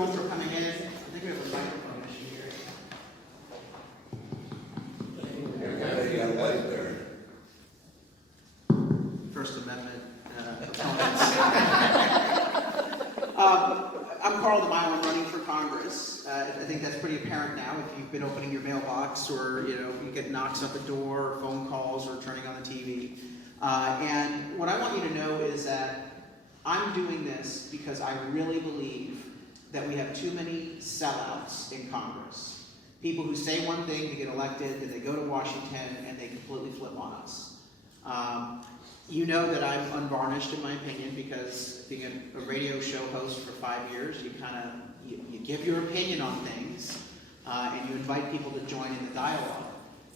everyone for coming in. I think we have a microphone issue here. First Amendment opponents. I'm Carlton Oaks, I'm running for Congress. I think that's pretty apparent now if you've been opening your mailbox or you get knocks at the door, or phone calls, or turning on the TV. And what I want you to know is that I'm doing this because I really believe that we have too many sellouts in Congress. People who say one thing to get elected, then they go to Washington and they completely flip on us. You know that I'm unvarnished in my opinion because being a radio show host for 5 years, you give your opinion on things and you invite people to join in the dialogue.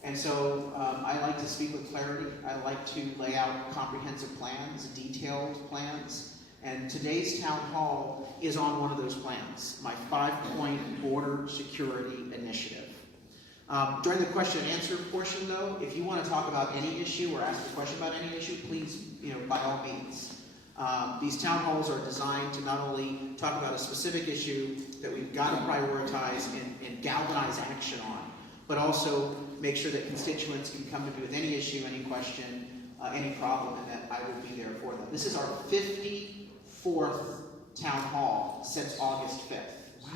And so I like to speak with clarity. I like to lay out comprehensive plans, detailed plans. And today's town hall is on one of those plans, my 5-point border security initiative. During the question and answer portion, though, if you want to talk about any issue or ask a question about any issue, please, by all means. These town halls are designed to not only talk about a specific issue that we've got to prioritize and galvanize action on, but also make sure that constituents can come to me with any issue, any question, any problem, and that I will be there for them. This is our 54th town hall since August 5th. Wow.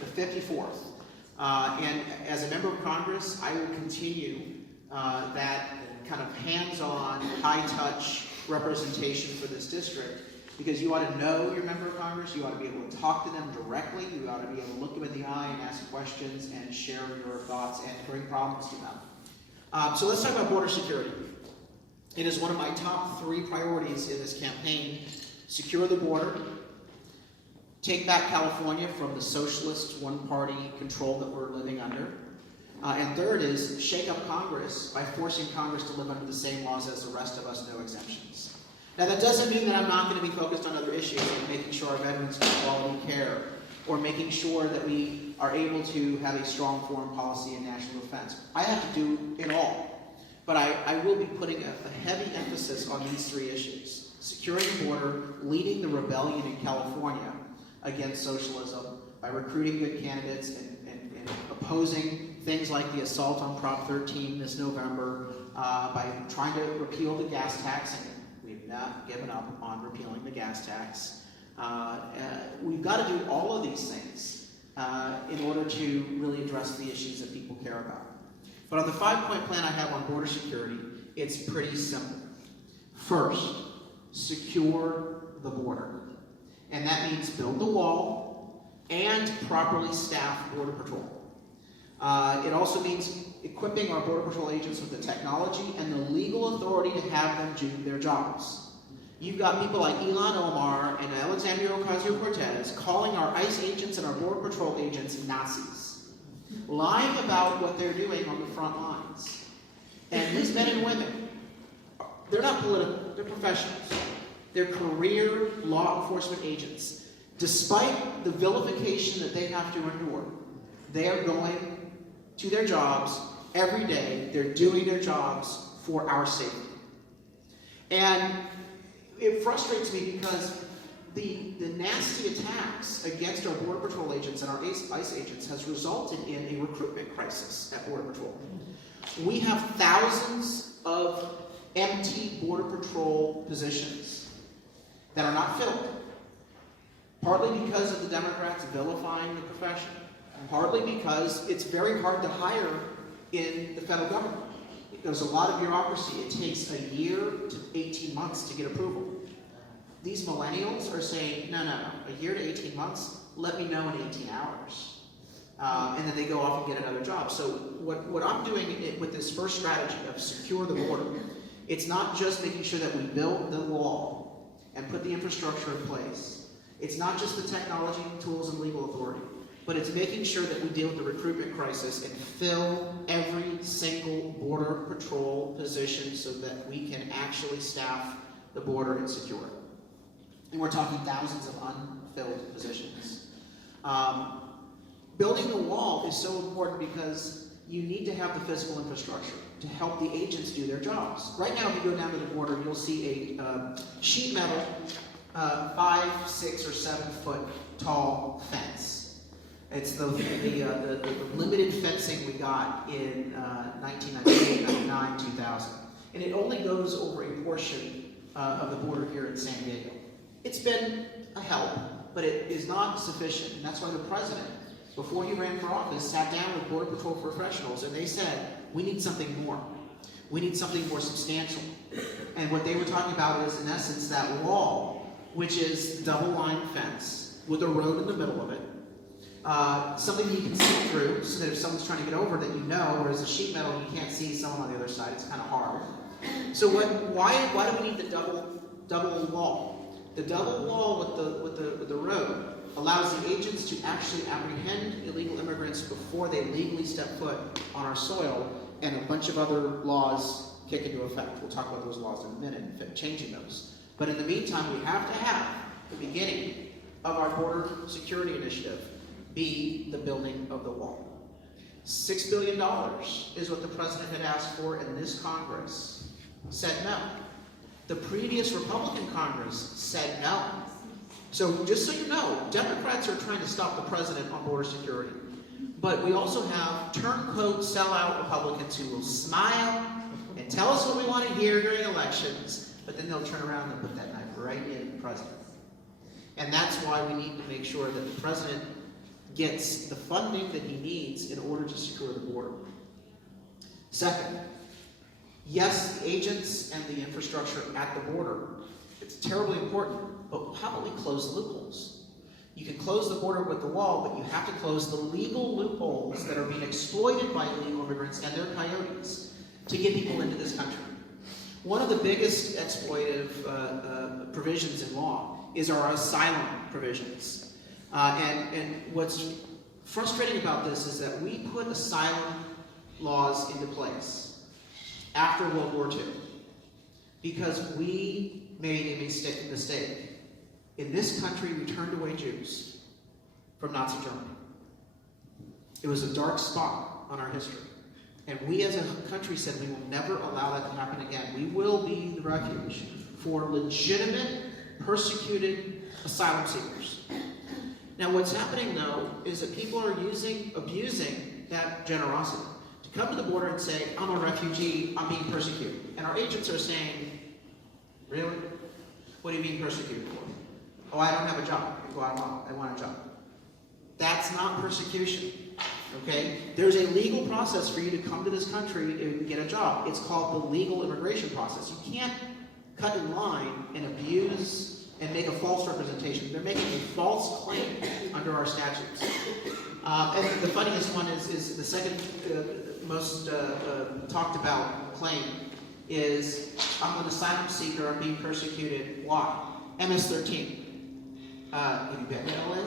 The 54th. And as a member of Congress, I will continue that kind of hands-on, high-touch representation for this district, because you ought to know your member of Congress, you ought to be able to talk to them directly, you ought to be able to look them in the eye and ask questions and share your thoughts and bring problems to them. So let's talk about border security. It is one of my top 3 priorities in this campaign: secure the border, take back California from the socialist one-party control that we're living under. And third is shake up Congress by forcing Congress to live under the same laws as the rest of us, no exemptions. Now that doesn't mean that I'm not going to be focused on other issues, like making sure our veterans get quality care, or making sure that we are able to have a strong foreign policy and national defense. I have to do it all. But I will be putting a heavy emphasis on these 3 issues: securing the border, leading the rebellion in California against socialism by recruiting good candidates and opposing things like the assault on Prop 13 this November, by trying to repeal the gas tax, and we've not given up on repealing the gas tax. We've got to do all of these things in order to really address the issues that people care about. But on the 5-point plan I have on border security, it's pretty simple. First, secure the border. And that means build the wall and properly staff Border Patrol. It also means equipping our Border Patrol agents with the technology and the legal authority to have them do their jobs. You've got people like Ilhan Omar and Alexandria Ocasio-Cortez calling our ICE agents and our Border Patrol agents Nazis, lying about what they're doing on the front lines. And these men and women, they're not political, they're professionals. They're career law enforcement agents. Despite the vilification that they have to endure, they are going to their jobs every day. They're doing their jobs for our safety. And it frustrates me because the nasty attacks against our Border Patrol agents and our ICE agents has resulted in a recruitment crisis at Border Patrol. We have thousands of empty Border Patrol positions that are not filled, partly because of the Democrats vilifying the profession, partly because it's very hard to hire in the federal government. There's a lot of bureaucracy. It takes a year to 18 months to get approval. These millennials are saying, no, a year to 18 months, let me know in 18 hours. And then they go off and get another job. So what I'm doing with this first strategy of secure the border, it's not just making sure that we build the wall and put the infrastructure in place. It's not just the technology, tools, and legal authority, but it's making sure that we deal with the recruitment crisis and fill every single Border Patrol position so that we can actually staff the border and secure it. And we're talking thousands of unfilled positions. Building the wall is so important because you need to have the physical infrastructure to help the agents do their jobs. Right now, if you go down to the border, you'll see a sheet metal 5, 6, or 7 foot tall fence. It's the limited fencing we got in 1998, 99, 2000. And it only goes over a portion of the border here in San Diego. It's been a help, but it is not sufficient. And that's why the president, before he ran for office, sat down with Border Patrol professionals and they said, we need something more. We need something more substantial. And what they were talking about is, in essence, that wall, which is double-line fence with a road in the middle of it. Something you can see through, so that if someone's trying to get over that you know, whereas the sheet metal, you can't see someone on the other side. It's kind of hard. So why do we need the double wall? The double wall with the road allows the agents to actually apprehend illegal immigrants before they legally step foot on our soil, and a bunch of other laws kick into effect. We'll talk about those laws in a minute and changing those. But in the meantime, we have to have the beginning of our border security initiative be the building of the wall. $6 billion is what the president had asked for, and this Congress said no. The previous Republican Congress said no. So just so you know, Democrats are trying to stop the president on border security. But we also have turncoat, sellout Republicans who will smile and tell us what we want to hear during elections, but then they'll turn around and put that knife right in the president. And that's why we need to make sure that the president gets the funding that he needs in order to secure the border. Second, yes, the agents and the infrastructure at the border, it's terribly important, but how about we close the loopholes? You can close the border with the wall, but you have to close the legal loopholes that are being exploited by illegal immigrants and their coyotes to get people into this country. One of the biggest exploitive provisions in law is our asylum provisions. And what's frustrating about this is that we put asylum laws into place after World War II because we made a mistake. In this country, we turned away Jews from Nazi Germany. It was a dark spot on our history. And we as a country said we will never allow that to happen again. We will be the refuge for legitimate, persecuted asylum seekers. Now what's happening though is that people are abusing that generosity to come to the border and say, I'm a refugee, I'm being persecuted. And our agents are saying, really? What are you being persecuted for? Oh, I don't have a job. I want a job. That's not persecution, okay? There's a legal process for you to come to this country and get a job. It's called the legal immigration process. You can't cut in line and abuse and make a false representation. They're making a false claim under our statutes. And the funniest one is the second most talked about claim is, I'm an asylum seeker, I'm being persecuted. Why? MS-13. Have you been in LA?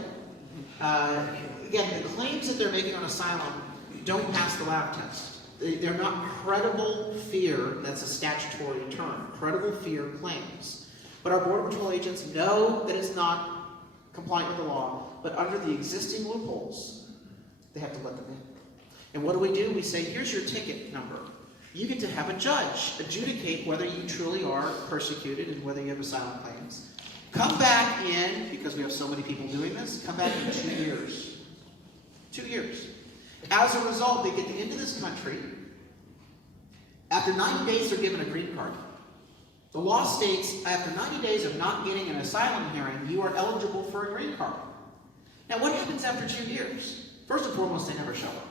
Again, the claims that they're making on asylum don't pass the lab test. They're not credible fear, that's a statutory term, credible fear claims. But our Border Patrol agents know that it's not compliant with the law, but under the existing loopholes, they have to let them in. And what do? We say, here's your ticket number. You get to have a judge adjudicate whether you truly are persecuted and whether you have asylum claims. Come back in, because we have so many people doing this, come back in 2 years. 2 years. As a result, they get into this country. After 90 days, they're given a green card. The law states, after 90 days of not getting an asylum hearing, you are eligible for a green card. Now, what happens after 2 years? First and foremost, they never show up.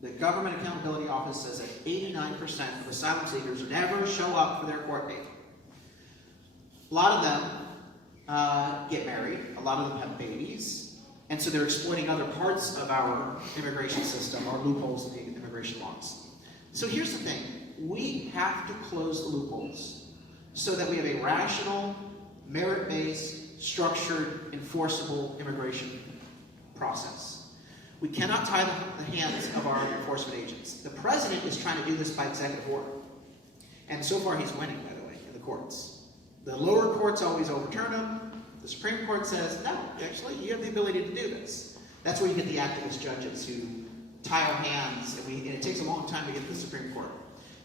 The Government Accountability Office says that 89% of asylum seekers never show up for their court date. A lot of them get married, a lot of them have babies, and so they're exploiting other parts of our immigration system, our loopholes in the immigration laws. So here's the thing, we have to close the loopholes so that we have a rational, merit-based, structured, enforceable immigration process. We cannot tie the hands of our enforcement agents. The president is trying to do this by executive order. And so far he's winning, by the way, in the courts. The lower courts always overturn them. The Supreme Court says, no, actually, you have the ability to do this. That's where you get the activist judges who tie our hands, and it takes a long time to get to the Supreme Court.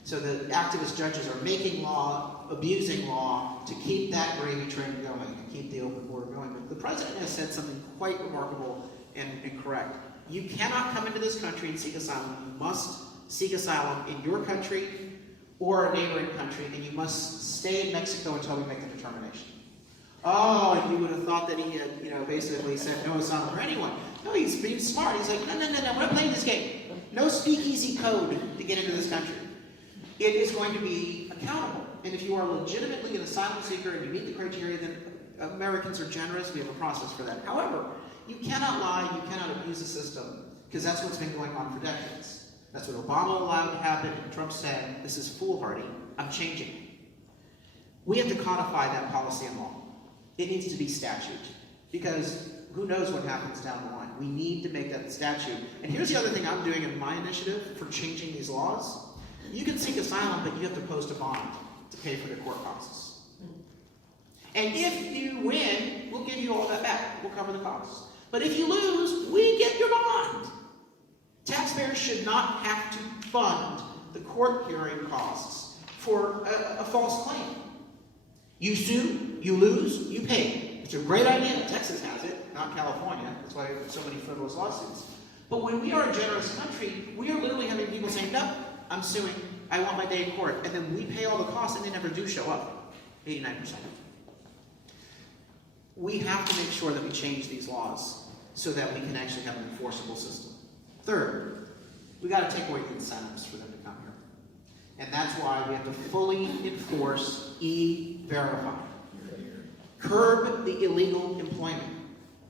So the activist judges are making law, abusing law, to keep that gravy train going, and keep the open border going. But the president has said something quite remarkable and correct. You cannot come into this country and seek asylum. You must seek asylum in your country or a neighboring country, and you must stay in Mexico until we make the determination. Oh, and you would have thought that he had, basically said no asylum for anyone. No, he's being smart. He's like, no, we're not playing this game. No speakeasy code to get into this country. It is going to be accountable. And if you are legitimately an asylum seeker and you meet the criteria, then Americans are generous. We have a process for that. However, you cannot lie, you cannot abuse the system, because that's what's been going on for decades. That's what Obama allowed to happen, and Trump said, this is foolhardy, I'm changing it. We have to codify that policy in law. It needs to be statute, because who knows what happens down the line. We need to make that statute. And here's the other thing I'm doing in my initiative for changing these laws. You can seek asylum, but you have to post a bond to pay for the court costs. And if you win, we'll give you all that back. We'll cover the costs. But if you lose, we get your bond. Taxpayers should not have to fund the court hearing costs for a false claim. You sue, you lose, you pay. It's a great idea. Texas has it, not California. That's why there are so many frivolous lawsuits. But when we are a generous country, we are literally having people saying, no, I'm suing, I want my day in court. And then we pay all the costs and they never do show up, 89%. We have to make sure that we change these laws so that we can actually have an enforceable system. Third, we got to take away the incentives for them to come here. And that's why we have to fully enforce E-Verify. Curb the illegal employment.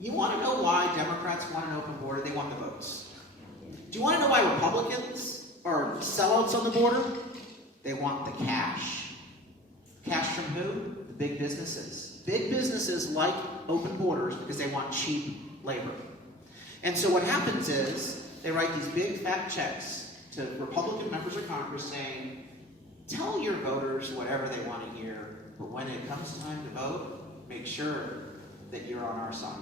You want to know why Democrats want an open border? They want the votes. Do you want to know why Republicans are sellouts on the border? They want the cash. Cash from who? The big businesses. Big businesses like open borders because they want cheap labor. And so what happens is they write these big fat checks to Republican members of Congress saying, tell your voters whatever they want to hear, but when it comes time to vote, make sure that you're on our side.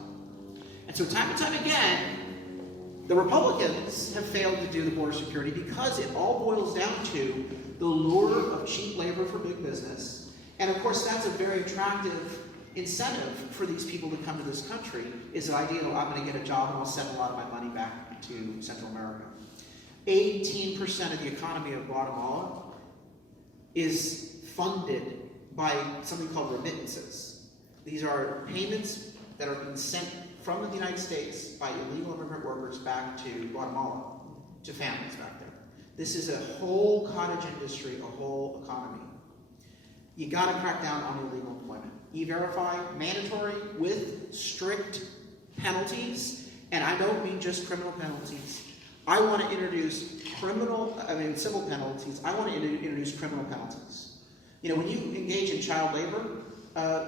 And so time and time again, the Republicans have failed to do the border security because it all boils down to the lure of cheap labor for big business. And of course, that's a very attractive incentive for these people to come to this country, is the idea that I'm going to get a job and I'll send a lot of my money back to Central America. 18% of the economy of Guatemala is funded by something called remittances. These are payments that are being sent from the United States by illegal immigrant workers back to Guatemala, to families back there. This is a whole cottage industry, a whole economy. You got to crack down on illegal employment. E-Verify, mandatory with strict penalties, and I don't mean just criminal penalties. I want to introduce civil penalties. I want to introduce criminal penalties. You know, when you engage in child labor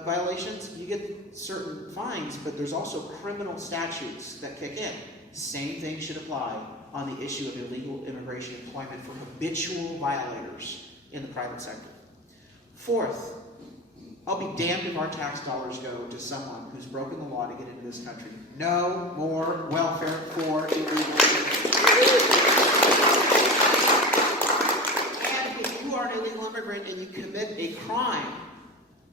violations, you get certain fines, but there's also criminal statutes that kick in. Same thing should apply on the issue of illegal immigration employment for habitual violators in the private sector. Fourth, I'll be damned if our tax dollars go to someone who's broken the law to get into this country. No more welfare for illegal immigrants. And if you are an illegal immigrant and you commit a crime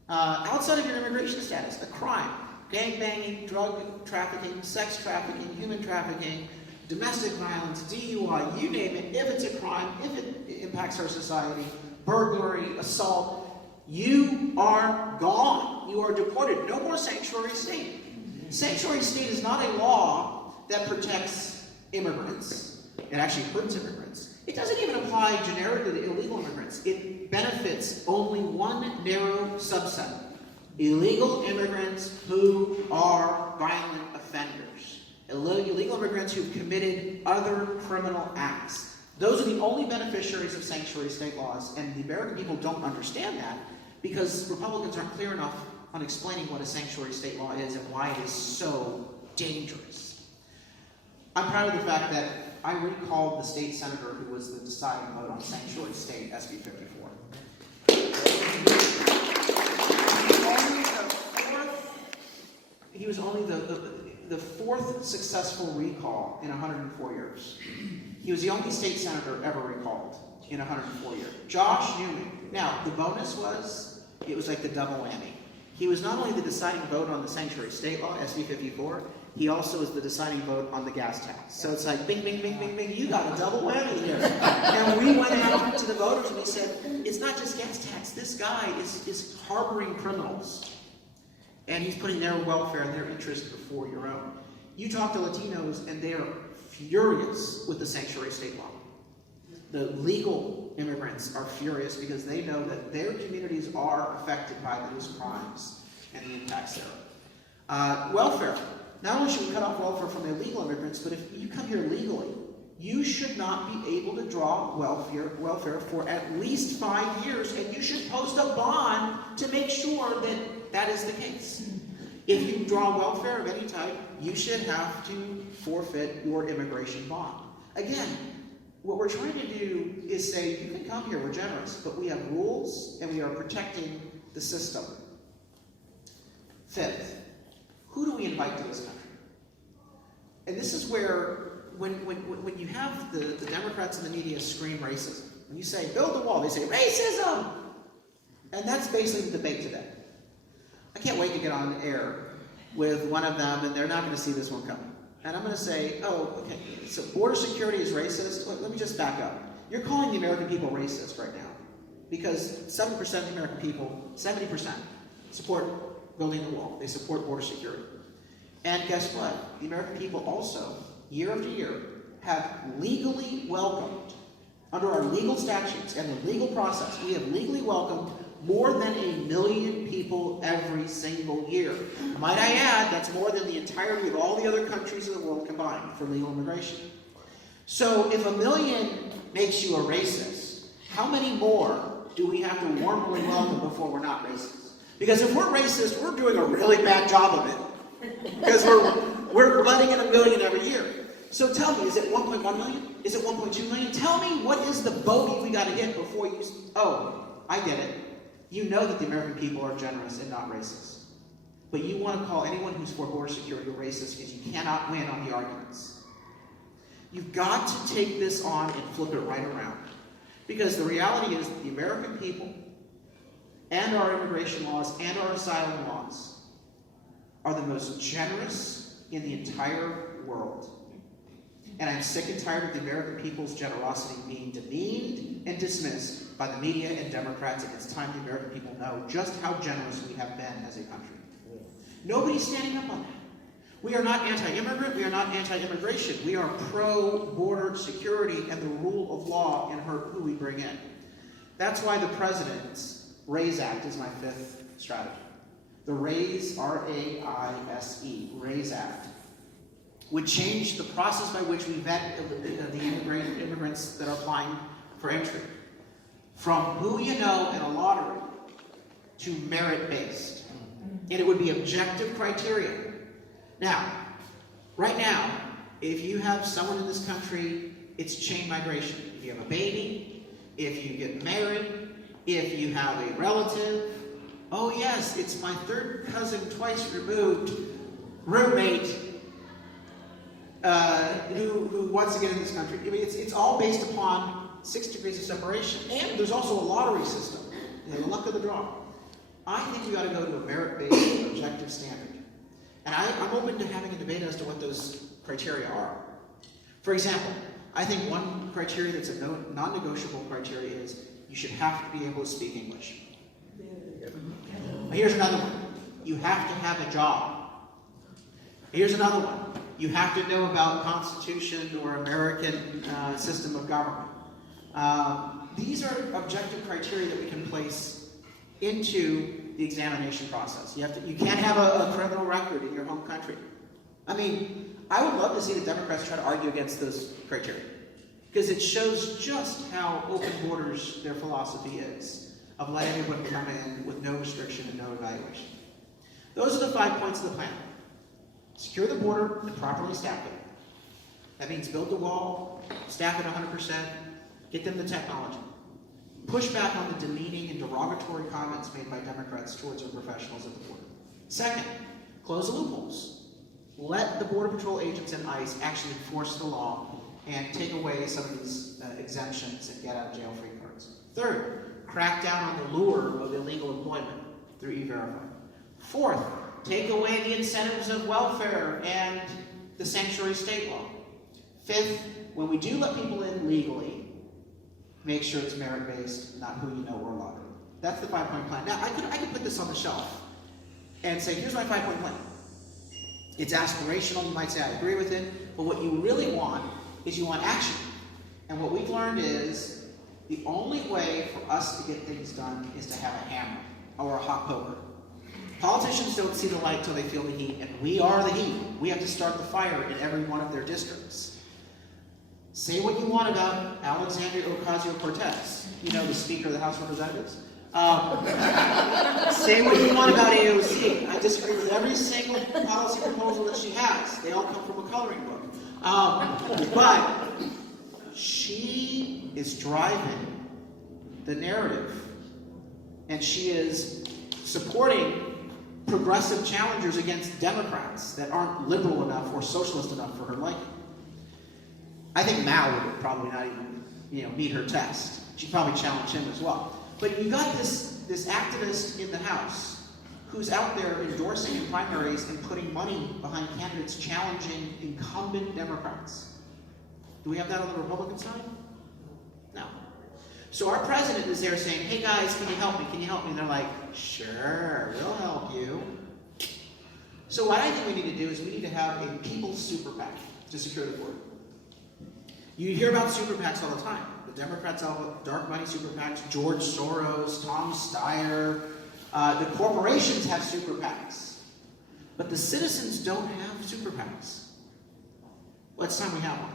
outside of your immigration status, a crime, gangbanging, drug trafficking, sex trafficking, human trafficking, domestic violence, DUI, you name it, if it's a crime, if it impacts our society, burglary, assault, you are gone. You are deported. No more sanctuary state. Sanctuary state is not a law that protects immigrants. It actually hurts immigrants. It doesn't even apply generically to illegal immigrants. It benefits only one narrow subset. Illegal immigrants who are violent offenders. Illegal immigrants who've committed other criminal acts. Those are the only beneficiaries of sanctuary state laws, and the American people don't understand that because Republicans aren't clear enough on explaining what a sanctuary state law is and why it is so dangerous. I'm proud of the fact that I recalled the state senator who was the deciding vote on sanctuary state, SB 54. He was only the fourth successful recall in 104 years. He was the only state senator ever recalled in 104 years. Josh Newman. Now, the bonus was, it was like the double whammy. He was not only the deciding vote on the sanctuary state law, SB 54, he also is the deciding vote on the gas tax. So it's like, bing, bing, bing, bing, bing, you got a double whammy here. And we went out to the voters and we said, it's not just gas tax, this guy is harboring criminals. And he's putting their welfare and their interest before your own. You talk to Latinos and they are furious with the sanctuary state law. The legal immigrants are furious because they know that their communities are affected by those crimes and the impacts thereof. Welfare. Not only should we cut off welfare from illegal immigrants, but if you come here legally, you should not be able to draw welfare for at least 5 years, and you should post a bond to make sure that that is the case. If you draw welfare of any type, you should have to forfeit your immigration bond. Again, what we're trying to do is say, you can come here, we're generous, but we have rules and we are protecting the system. Fifth, who do we invite to this country? And this is where, when you have the Democrats and the media scream racism, when you say, build the wall, they say, racism! And that's basically the debate today. I can't wait to get on air with one of them, and they're not going to see this one coming. And I'm going to say, oh, okay, so border security is racist? Let me just back up. You're calling the American people racist right now. Because 7% of the American people, 70%, support building the wall. They support border security. And guess what? The American people also, year after year, have legally welcomed, under our legal statutes and the legal process, we have legally welcomed more than 1 million people every single year. Might I add, that's more than the entirety of all the other countries in the world combined for legal immigration. So if 1 million makes you a racist, how many more do we have to warmly welcome before we're not racist? Because if we're racist, we're doing a really bad job of it. Because we're letting in 1 million every year. So tell me, is it 1.1 million? Is it 1.2 million? Tell me what is the bogey we got to hit before you... Oh, I get it. You know that the American people are generous and not racist. But you want to call anyone who's for border security racist because you cannot win on the arguments. You've got to take this on and flip it right around. Because the reality is that the American people and our immigration laws and our asylum laws are the most generous in the entire world. And I'm sick and tired of the American people's generosity being demeaned and dismissed by the media and Democrats, and it's time the American people know just how generous we have been as a country. Nobody's standing up on that. We are not anti-immigrant, we are not anti-immigration. We are pro-border security and the rule of law in who we bring in. That's why the President's RAISE Act is my fifth strategy. The RAISE, R-A-I-S-E, RAISE Act, would change the process by which we vet the immigrants that are applying for entry. From who you know in a lottery to merit-based. And it would be objective criteria. Now, right now, if you have someone in this country, it's chain migration. If you have a baby, if you get married, if you have a relative, oh yes, it's my third cousin twice removed roommate who wants to get in this country. I mean, it's all based upon 6 degrees of separation. And there's also a lottery system. You know, the luck of the draw. I think we ought to go to a merit-based objective standard. And I'm open to having a debate as to what those criteria are. For example, I think one criteria that's a non-negotiable criteria is you should have to be able to speak English. Here's another one. You have to have a job. Here's another one. You have to know about Constitution or American system of government. These are objective criteria that we can place into the examination process. You can't have a criminal record in your home country. I mean, I would love to see the Democrats try to argue against those criteria, because it shows just how open borders their philosophy is, of letting everyone come in with no restriction and no evaluation. Those are the 5 points of the plan. Secure the border and properly staff it. That means build the wall, staff it 100%, get them the technology. Push back on the demeaning and derogatory comments made by Democrats towards our professionals at the border. Second, close the loopholes. Let the Border Patrol agents and ICE actually enforce the law and take away some of these exemptions and get out of jail free cards. Third, crack down on the lure of illegal employment through E-Verify. Fourth, take away the incentives of welfare and the sanctuary state law. Fifth, when we do let people in legally, make sure it's merit-based, not who you know or lottery. That's the 5-point plan. Now, I could put this on the shelf and say, here's my 5-point plan. It's aspirational, you might say I agree with it, but what you really want is you want action. And what we've learned is the only way for us to get things done is to have a hammer or a hot poker. Politicians don't see the light till they feel the heat, and we are the heat. We have to start the fire in every one of their districts. Say what you want about Alexandria Ocasio-Cortez, you know, the Speaker of the House of Representatives. Say what you want about AOC. I disagree with every single policy proposal that she has. They all come from a coloring book. But she is driving the narrative, and she is supporting progressive challengers against Democrats that aren't liberal enough or socialist enough for her liking. I think Mao would probably not even, meet her test. She'd probably challenge him as well. But you got this activist in the House who's out there endorsing in primaries and putting money behind candidates challenging incumbent Democrats. Do we have that on the Republican side? No. So our president is there saying, hey guys, can you help me? Can you help me? And they're like, sure, we'll help you. So what I think we need to do is we need to have a people's super PAC to secure the border. You hear about super PACs all the time. The Democrats have dark money super PACs, George Soros, Tom Steyer. The corporations have super PACs. But the citizens don't have super PACs. Well, it's time we have one.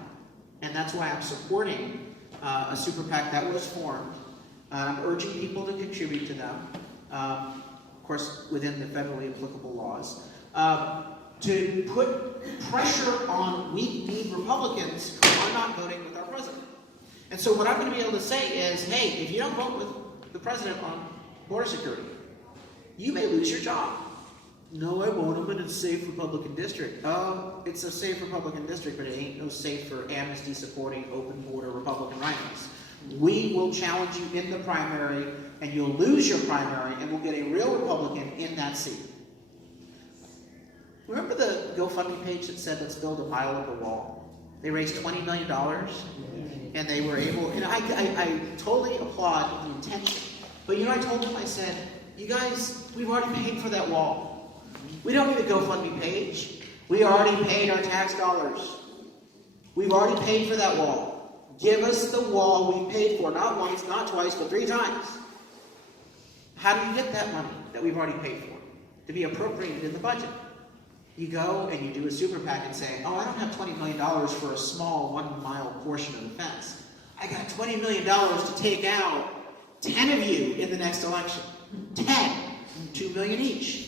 And that's why I'm supporting a super PAC that was formed. I'm urging people to contribute to them, of course, within the federally applicable laws, to put pressure on weak-kneed Republicans who are not voting with our president. And so what I'm going to be able to say is, hey, if you don't vote with the president on border security, you may lose your job. No, I won't. I'm in a safe Republican district. Oh, it's a safe Republican district, but it ain't no safe for amnesty-supporting, open-border Republican rhinos. We will challenge you in the primary, and you'll lose your primary, and we'll get a real Republican in that seat. Remember the GoFundMe page that said, let's build a mile of the wall? They raised $20 million, and they were able, and I totally applaud the intention. But I told them, I said, you guys, we've already paid for that wall. We don't need a GoFundMe page. We already paid our tax dollars. We've already paid for that wall. Give us the wall we paid for, not once, not twice, but 3 times. How do you get that money that we've already paid for to be appropriated in the budget? You go and you do a super PAC and say, oh, I don't have $20 million for a small 1-mile portion of the fence. I got $20 million to take out 10 of you in the next election. 10. $2 million each.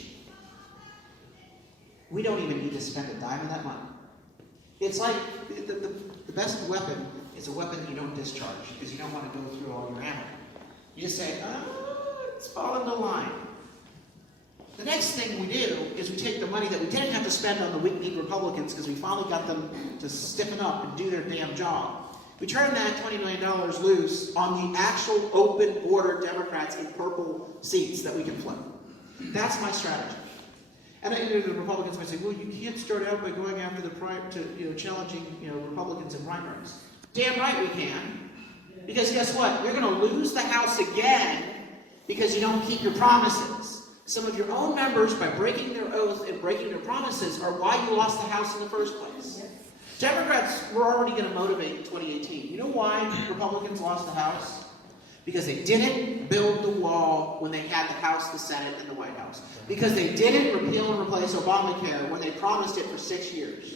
We don't even need to spend a dime of that money. It's like the best weapon is a weapon you don't discharge because you don't want to go through all your ammo. You just say, it's falling the line. The next thing we do is we take the money that we didn't have to spend on the weak-kneed Republicans because we finally got them to stiffen up and do their damn job. We turn that $20 million loose on the actual open border Democrats in purple seats that we can flip. That's my strategy. And the Republicans might say, well, you can't start out by going after challenging Republicans in primaries. Damn right we can. Because guess what? You're going to lose the House again because you don't keep your promises. Some of your own members, by breaking their oath and breaking their promises, are why you lost the House in the first place. Democrats were already going to motivate in 2018. You know why Republicans lost the House? Because they didn't build the wall when they had the House, the Senate, and the White House. Because they didn't repeal and replace Obamacare when they promised it for 6 years.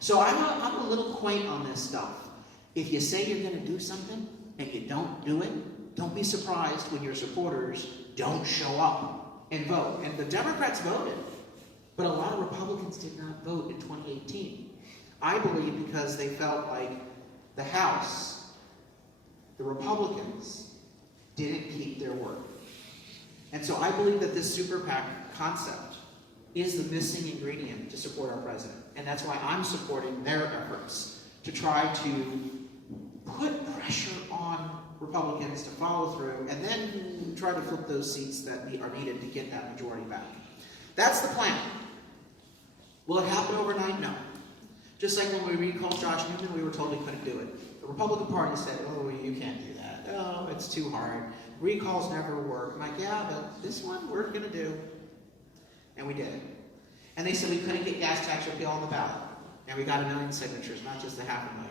So I'm a little quaint on this stuff. If you say you're going to do something and you don't do it, don't be surprised when your supporters don't show up and vote. And the Democrats voted, but a lot of Republicans did not vote in 2018. I believe because they felt like the House, the Republicans, didn't keep their word. And so I believe that this super PAC concept is the missing ingredient to support our president. And that's why I'm supporting their efforts to try to put pressure on Republicans to follow through, and then try to flip those seats that are needed to get that majority back. That's the plan. Will it happen overnight? No. Just like when we recalled Josh Newman, we were told we couldn't do it. The Republican Party said, oh, you can't do that. Oh, it's too hard. Recalls never work. I'm like, yeah, but this one we're going to do. And we did it. And they said we couldn't get gas tax repeal on the ballot. And we got 1 million signatures, not just 500,000.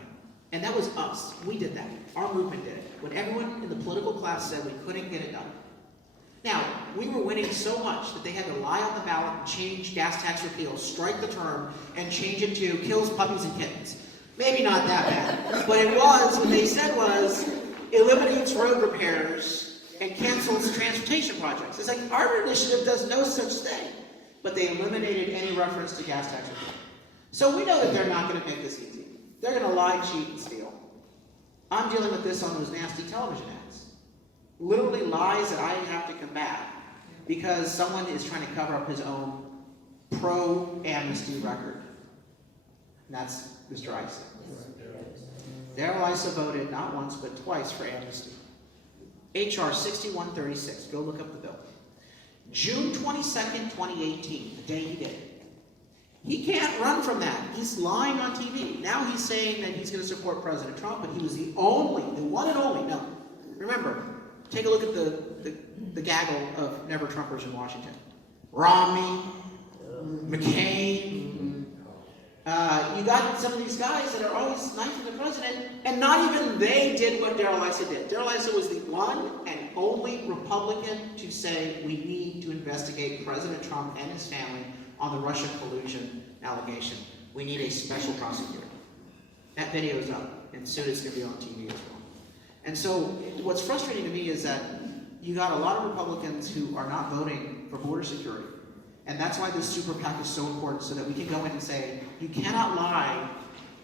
And that was us. We did that. Our movement did it. When everyone in the political class said we couldn't get it done. Now, we were winning so much that they had to lie on the ballot and change gas tax repeal, strike the term, and change it to kills puppies and kittens. Maybe not that bad. But it was, what they said was, eliminates road repairs and cancels transportation projects. It's like, our initiative does no such thing. But they eliminated any reference to gas tax repeal. So we know that they're not going to make this easy. They're going to lie, cheat, and steal. I'm dealing with this on those nasty television ads. Literally lies that I have to combat because someone is trying to cover up his own pro-amnesty record. And that's Mr. Issa. Darrell Issa voted not once but twice for amnesty. H.R. 6136. Go look up the bill. June 22nd, 2018, the day he did it. He can't run from that. He's lying on TV. Now he's saying that he's going to support President Trump, but he was the one and only. No, remember, take a look at the gaggle of never Trumpers in Washington. Romney, McCain. You got some of these guys that are always knifing the president, and not even they did what Darrell Issa did. Darrell Issa was the one and only Republican to say we need to investigate President Trump and his family on the Russian collusion allegation. We need a special prosecutor. That video is up, and soon it's going to be on TV as well. And so what's frustrating to me is that you got a lot of Republicans who are not voting for border security. And that's why this super PAC is so important, so that we can go in and say, you cannot lie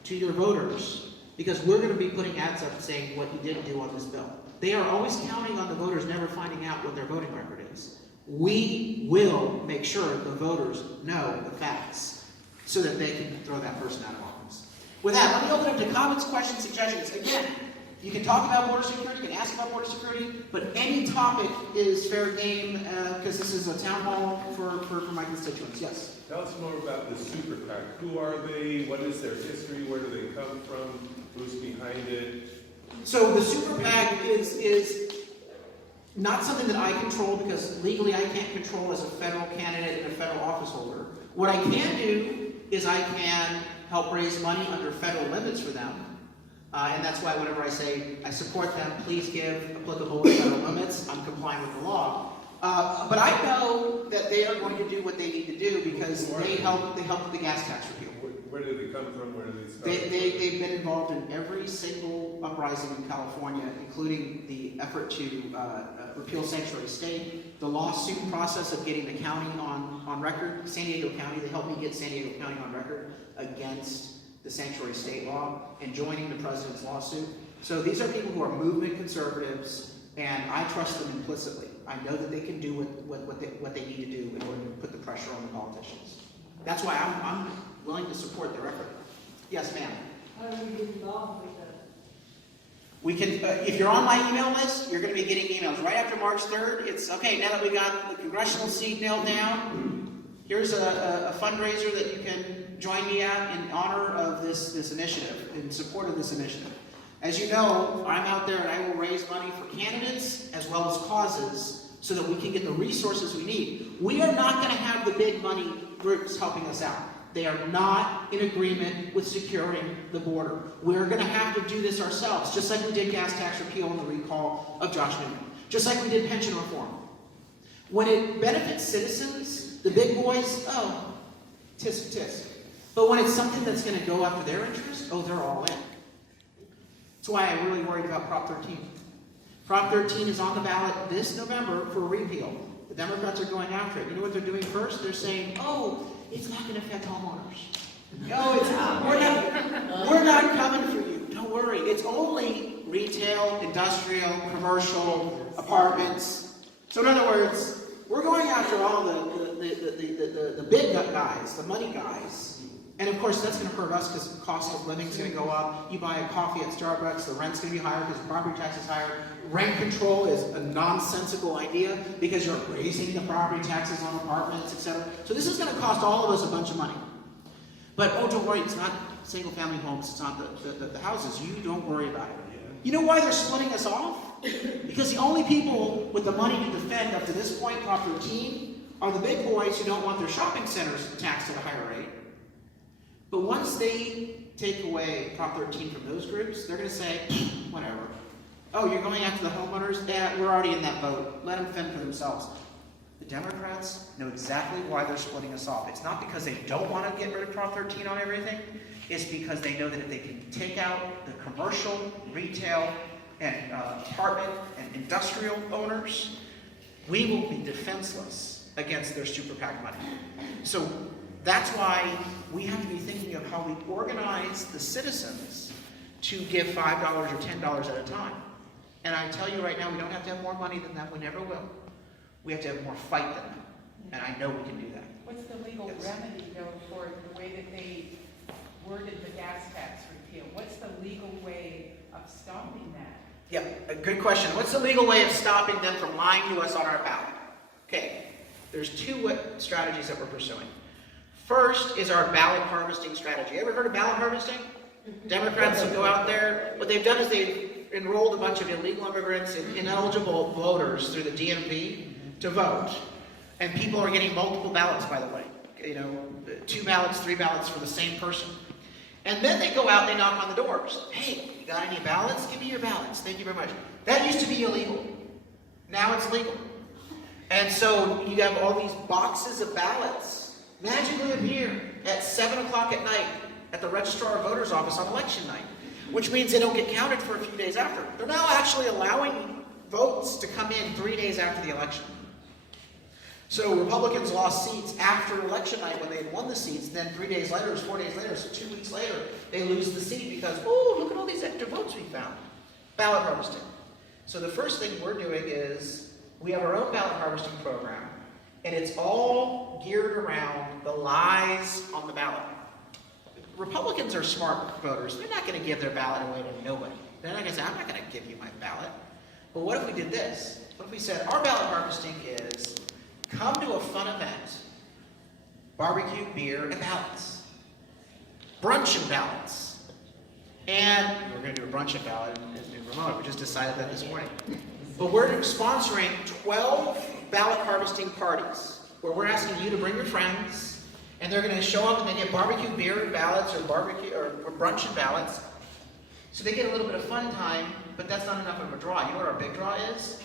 to your voters, because we're going to be putting ads up saying what you didn't do on this bill. They are always counting on the voters never finding out what their voting record is. We will make sure the voters know the facts so that they can throw that person out of office. With that, let me open up to comments, questions, suggestions. Again, you can talk about border security, you can ask about border security, but any topic is fair game because this is a town hall for my constituents. Yes? Tell us more about the Super PAC. Who are they? What is their history? Where do they come from? Who's behind it? So the Super PAC is not something that I control because legally I can't control as a federal candidate and a federal office holder. What I can do is I can help raise money under federal limits for them. And that's why whenever I say I support them, please give applicable federal limits, I'm complying with the law. But I know that they are going to do what they need to do because they help with the gas tax repeal. Where do they come from? Where do they start? They've been involved in every single uprising in California, including the effort to repeal sanctuary state, the lawsuit process of getting the county on record. San Diego County, they helped me get San Diego County on record against the sanctuary state law and joining the president's lawsuit. So these are people who are movement conservatives, and I trust them implicitly. I know that they can do what they need to do in order to put the pressure on the politicians. That's why I'm willing to support their effort. Yes, ma'am. How do we get involved with that? We can, if you're on my email list, you're going to be getting emails right after March 3rd. It's okay, now that we got the congressional seat nailed down, here's a fundraiser that you can join me at in honor of this initiative, in support of this initiative. As you know, I'm out there and I will raise money for candidates as well as causes so that we can get the resources we need. We are not going to have the big money groups helping us out. They are not in agreement with securing the border. We're going to have to do this ourselves, just like we did gas tax repeal and the recall of Josh Newman, just like we did pension reform. When it benefits citizens, the big boys, oh, tisk tisk. But when it's something that's going to go after their interest, oh, they're all in. That's why I'm really worried about Prop 13. Prop 13 is on the ballot this November for repeal. The Democrats are going after it. You know what they're doing first? They're saying, oh, it's not going to affect homeowners. No, we're not coming for you. Don't worry. It's only retail, industrial, commercial, apartments. So in other words, we're going after all the big guys, the money guys. And of course, that's going to hurt us because the cost of living is going to go up. You buy a coffee at Starbucks, the rent's going to be higher because the property tax is higher. Rent control is a nonsensical idea because you're raising the property taxes on apartments, etc. So this is going to cost all of us a bunch of money. But oh, don't worry, it's not single-family homes, it's not the houses. You don't worry about it. You know why they're splitting us off? Because the only people with the money to defend up to this point Prop 13 are the big boys who don't want their shopping centers taxed at a higher rate. But once they take away Prop 13 from those groups, they're going to say, whatever. Oh, you're going after the homeowners? Yeah, we're already in that boat. Let them fend for themselves. The Democrats know exactly why they're splitting us off. It's not because they don't want to get rid of Prop 13 on everything. It's because they know that if they can take out the commercial, retail, and apartment and industrial owners, we will be defenseless against their super PAC money. So that's why we have to be thinking of how we organize the citizens to give $5 or $10 at a time. And I tell you right now, we don't have to have more money than that. We never will. We have to have more fight than that. And I know we can do that. What's the legal remedy, though, for the way that they worded the gas tax repeal? What's the legal way of stopping that? Yeah, a good question. What's the legal way of stopping them from lying to us on our ballot? Okay, there's two strategies that we're pursuing. First is our ballot harvesting strategy. You ever heard of ballot harvesting? Democrats will go out there. What they've done is they've enrolled a bunch of illegal immigrants and ineligible voters through the DMV to vote. And people are getting multiple ballots, by the way. 2 ballots, 3 ballots for the same person. And then they go out, they knock on the doors. Hey, you got any ballots? Give me your ballots. Thank you very much. That used to be illegal. Now it's legal. And so you have all these boxes of ballots magically appear at 7 o'clock at night at the Registrar of Voters office on election night, which means they don't get counted for a few days after. They're now actually allowing votes to come in 3 days after the election. So Republicans lost seats after election night when they had won the seats. Then 3 days later, 4 days later, so 2 weeks later, they lose the seat because, oh, look at all these extra votes we found. Ballot harvesting. So the first thing we're doing is we have our own ballot harvesting program, and it's all geared around the lies on the ballot. Republicans are smart voters. They're not going to give their ballot away to nobody. They're not going to say, I'm not going to give you my ballot. But what if we did this? What if we said, our ballot harvesting is come to a fun event, barbecue, beer, and ballots. Brunch and ballots. And we're going to do a brunch and ballot in Vermont. We just decided that this morning. But we're sponsoring 12 ballot harvesting parties where we're asking you to bring your friends, and they're going to show up and they get barbecue, beer, and ballots, or barbecue or brunch and ballots. So they get a little bit of fun time, but that's not enough of a draw. You know what our big draw is?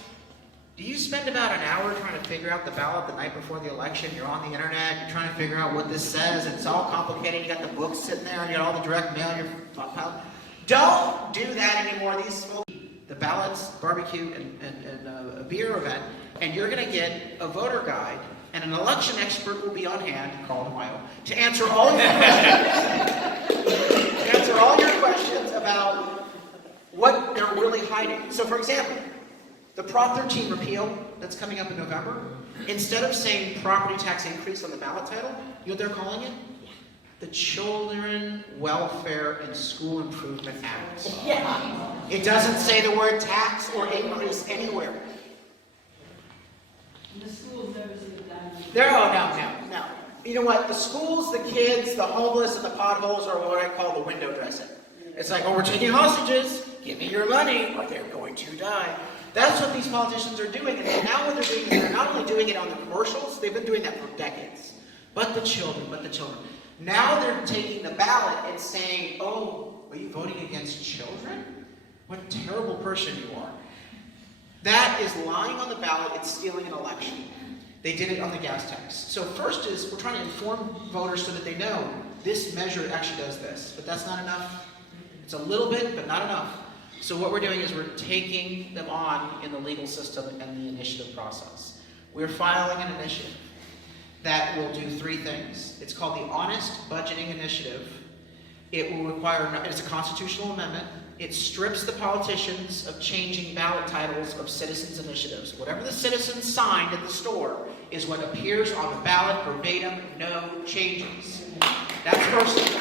Do you spend about an hour trying to figure out the ballot the night before the election? You're on the internet, you're trying to figure out what this says, it's all complicated, you got the books sitting there, and you got all the direct mail in your pile. Don't do that anymore. These the ballots, barbecue, and a beer event, and you're going to get a voter guide, and an election expert will be on hand, Carlton DeMaio, to answer all your questions, about what they're really hiding. So, for example, the Prop 13 repeal that's coming up in November, instead of saying property tax increase on the ballot title, you know what they're calling it? The Children Welfare and School Improvement Act. Yeah. It doesn't say the word tax or increase anywhere. The schools never see the diamond. No. You know what? The schools, the kids, the homeless, and the potholes are what I call the window dressing. It's like, oh, we're taking hostages. Give me your money, or they're going to die. That's what these politicians are doing. And now what they're doing is they're not only doing it on the commercials, they've been doing that for decades. But the children. Now they're taking the ballot and saying, oh, are you voting against children? What a terrible person you are. That is lying on the ballot. It's stealing an election. They did it on the gas tax. So first is we're trying to inform voters so that they know this measure actually does this. But that's not enough. It's a little bit, but not enough. So what we're doing is we're taking them on in the legal system and the initiative process. We're filing an initiative that will do 3 things. It's called the Honest Budgeting Initiative. It will require, it's a constitutional amendment. It strips the politicians of changing ballot titles of citizens' initiatives. Whatever the citizens signed at the store is what appears on the ballot verbatim, no changes. That's personal.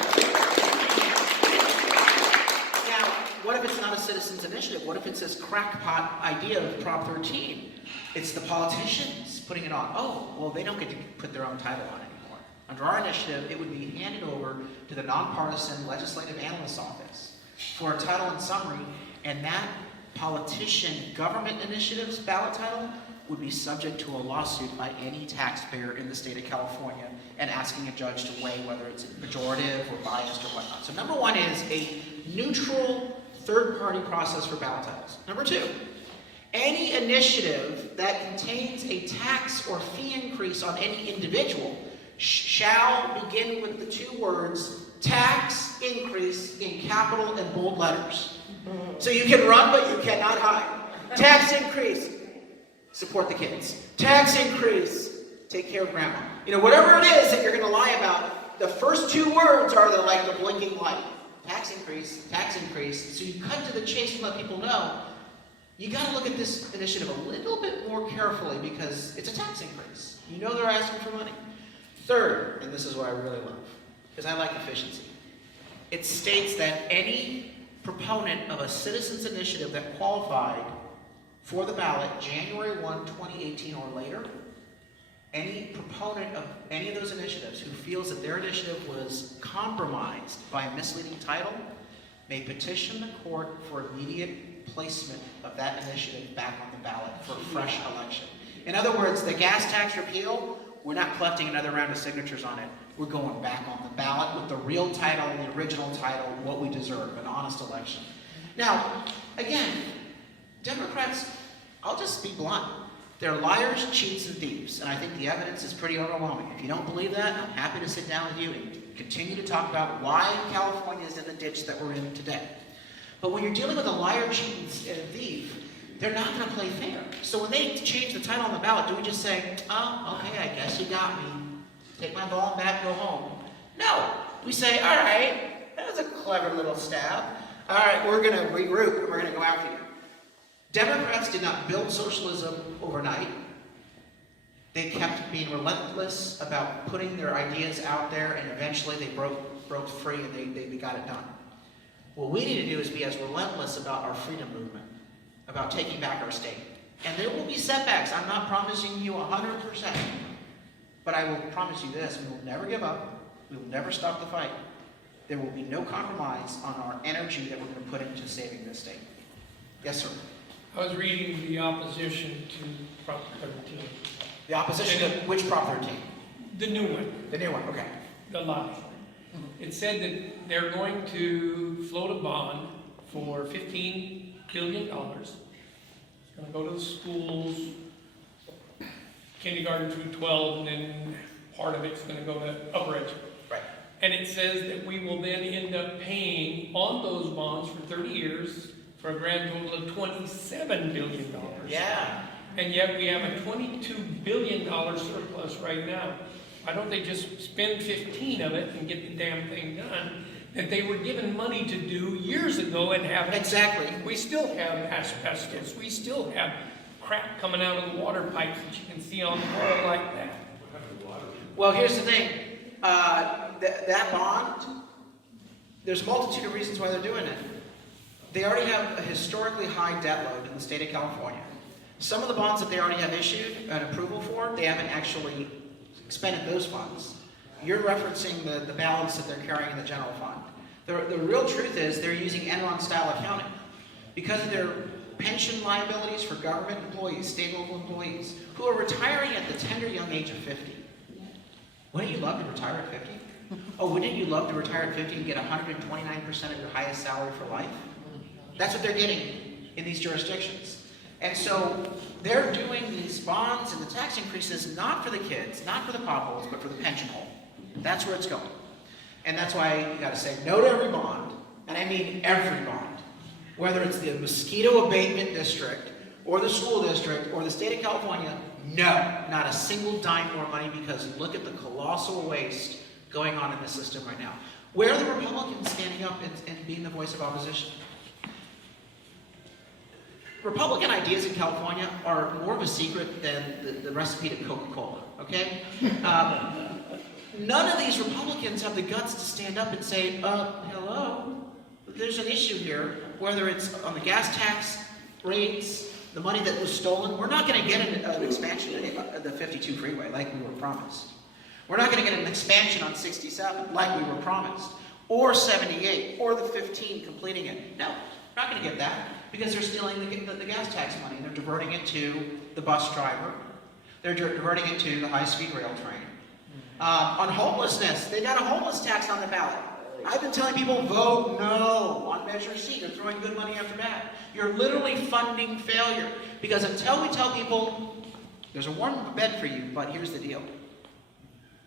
Now, what if it's not a citizens initiative? What if it's this crackpot idea of Prop 13? It's the politicians putting it on. Oh, well, they don't get to put their own title on it anymore. Under our initiative, it would be handed over to the nonpartisan legislative analyst's office for a title and summary, and that politician government initiative's ballot title would be subject to a lawsuit by any taxpayer in the state of California and asking a judge to weigh whether it's pejorative or biased or whatnot. So number one is a neutral third-party process for ballot titles. Number two, any initiative that contains a tax or fee increase on any individual shall begin with the two words, tax increase, in capital and bold letters. So you can run, but you cannot hide. Tax increase, support the kids. Tax increase, take care of grandma. You know, whatever it is that you're going to lie about, the first two words are like the blinking light. Tax increase, tax increase. So you cut to the chase and let people know, you got to look at this initiative a little bit more carefully because it's a tax increase. You know they're asking for money. Third, and this is what I really love, because I like efficiency. It states that any proponent of a citizens initiative that qualified for the ballot January 1, 2018 or later, any proponent of any of those initiatives who feels that their initiative was compromised by a misleading title may petition the court for immediate placement of that initiative back on the ballot for a fresh election. In other words, the gas tax repeal, we're not collecting another round of signatures on it. We're going back on the ballot with the real title, the original title, what we deserve, an honest election. Now, again, Democrats, I'll just be blunt. They're liars, cheats, and thieves. And I think the evidence is pretty overwhelming. If you don't believe that, I'm happy to sit down with you and continue to talk about why California is in the ditch that we're in today. But when you're dealing with a liar, cheat, and a thief, they're not going to play fair. So when they change the title on the ballot, do we just say, oh, okay, I guess you got me. Take my ball back, go home? No. We say, all right, that was a clever little stab. All right, we're going to regroup and we're going to go after you. Democrats did not build socialism overnight. They kept being relentless about putting their ideas out there, and eventually they broke free and they got it done. What we need to do is be as relentless about our freedom movement, about taking back our state. And there will be setbacks. I'm not promising you 100%. But I will promise you this, we will never give up. We will never stop the fight. There will be no compromise on our energy that we're going to put into saving this state. Yes, sir. I was reading the opposition to Prop 13. The opposition to which Prop 13? The new one. The new one, okay. The lie. It said that they're going to float a bond for $15 billion. It's going to go to the schools, kindergarten through 12, and then part of it's going to go to upper education. Right. And it says that we will then end up paying on those bonds for 30 years for a grand total of $27 billion. Yeah. And yet we have a $22 billion surplus right now. Why don't they just spend 15 of it and get the damn thing done that they were given money to do years ago and haven't? Exactly. We still have asbestos. We still have crap coming out of the water pipes that you can see on the wall like that. Well, here's the thing. That bond, there's a multitude of reasons why they're doing it. They already have a historically high debt load in the state of California. Some of the bonds that they already have issued an approval for, they haven't actually expended those funds. You're referencing the balance that they're carrying in the general fund. The real truth is they're using Enron-style accounting. Because of their pension liabilities for government employees, state and local employees, who are retiring at the tender young age of 50. Wouldn't you love to retire at 50? Oh, wouldn't you love to retire at 50 and get 129% of your highest salary for life? That's what they're getting in these jurisdictions. And so they're doing these bonds and the tax increases not for the kids, not for the potholes, but for the pension hole. That's where it's going. And that's why you got to say no to every bond, and I mean every bond. Whether it's the mosquito abatement district, or the school district, or the state of California, no, not a single dime more money, because look at the colossal waste going on in the system right now. Where are the Republicans standing up and being the voice of opposition? Republican ideas in California are more of a secret than the recipe to Coca-Cola, okay? None of these Republicans have the guts to stand up and say, hello, there's an issue here, whether it's on the gas tax rates, the money that was stolen. We're not going to get an expansion of the 52 freeway like we were promised. We're not going to get an expansion on 67 like we were promised, or 78, or the 15 completing it. No, we're not going to get that because they're stealing the gas tax money. They're diverting it to the bus driver. They're diverting it to the high-speed rail train. On homelessness, they got a homeless tax on the ballot. I've been telling people, vote no on Measure C. They're throwing good money after bad. You're literally funding failure. Because until we tell people, there's a warm bed for you, but here's the deal.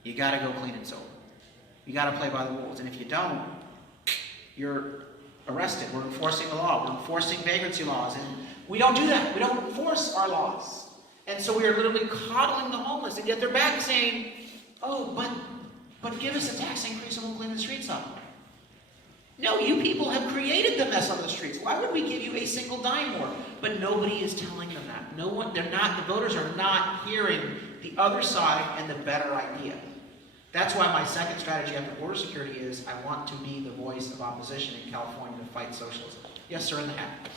You got to go clean and sober. You got to play by the rules. And if you don't, you're arrested. We're enforcing the law. We're enforcing vagrancy laws. And we don't do that. We don't enforce our laws. And so we are literally coddling the homeless. And yet they're back saying, oh, but give us a tax increase and we'll clean the streets up. No, you people have created the mess on the streets. Why would we give you a single dime more? But nobody is telling them that. No one, they're not, the voters are not hearing the other side and the better idea. That's why my second strategy after border security is I want to be the voice of opposition in California to fight socialism. Yes, sir, in the hat.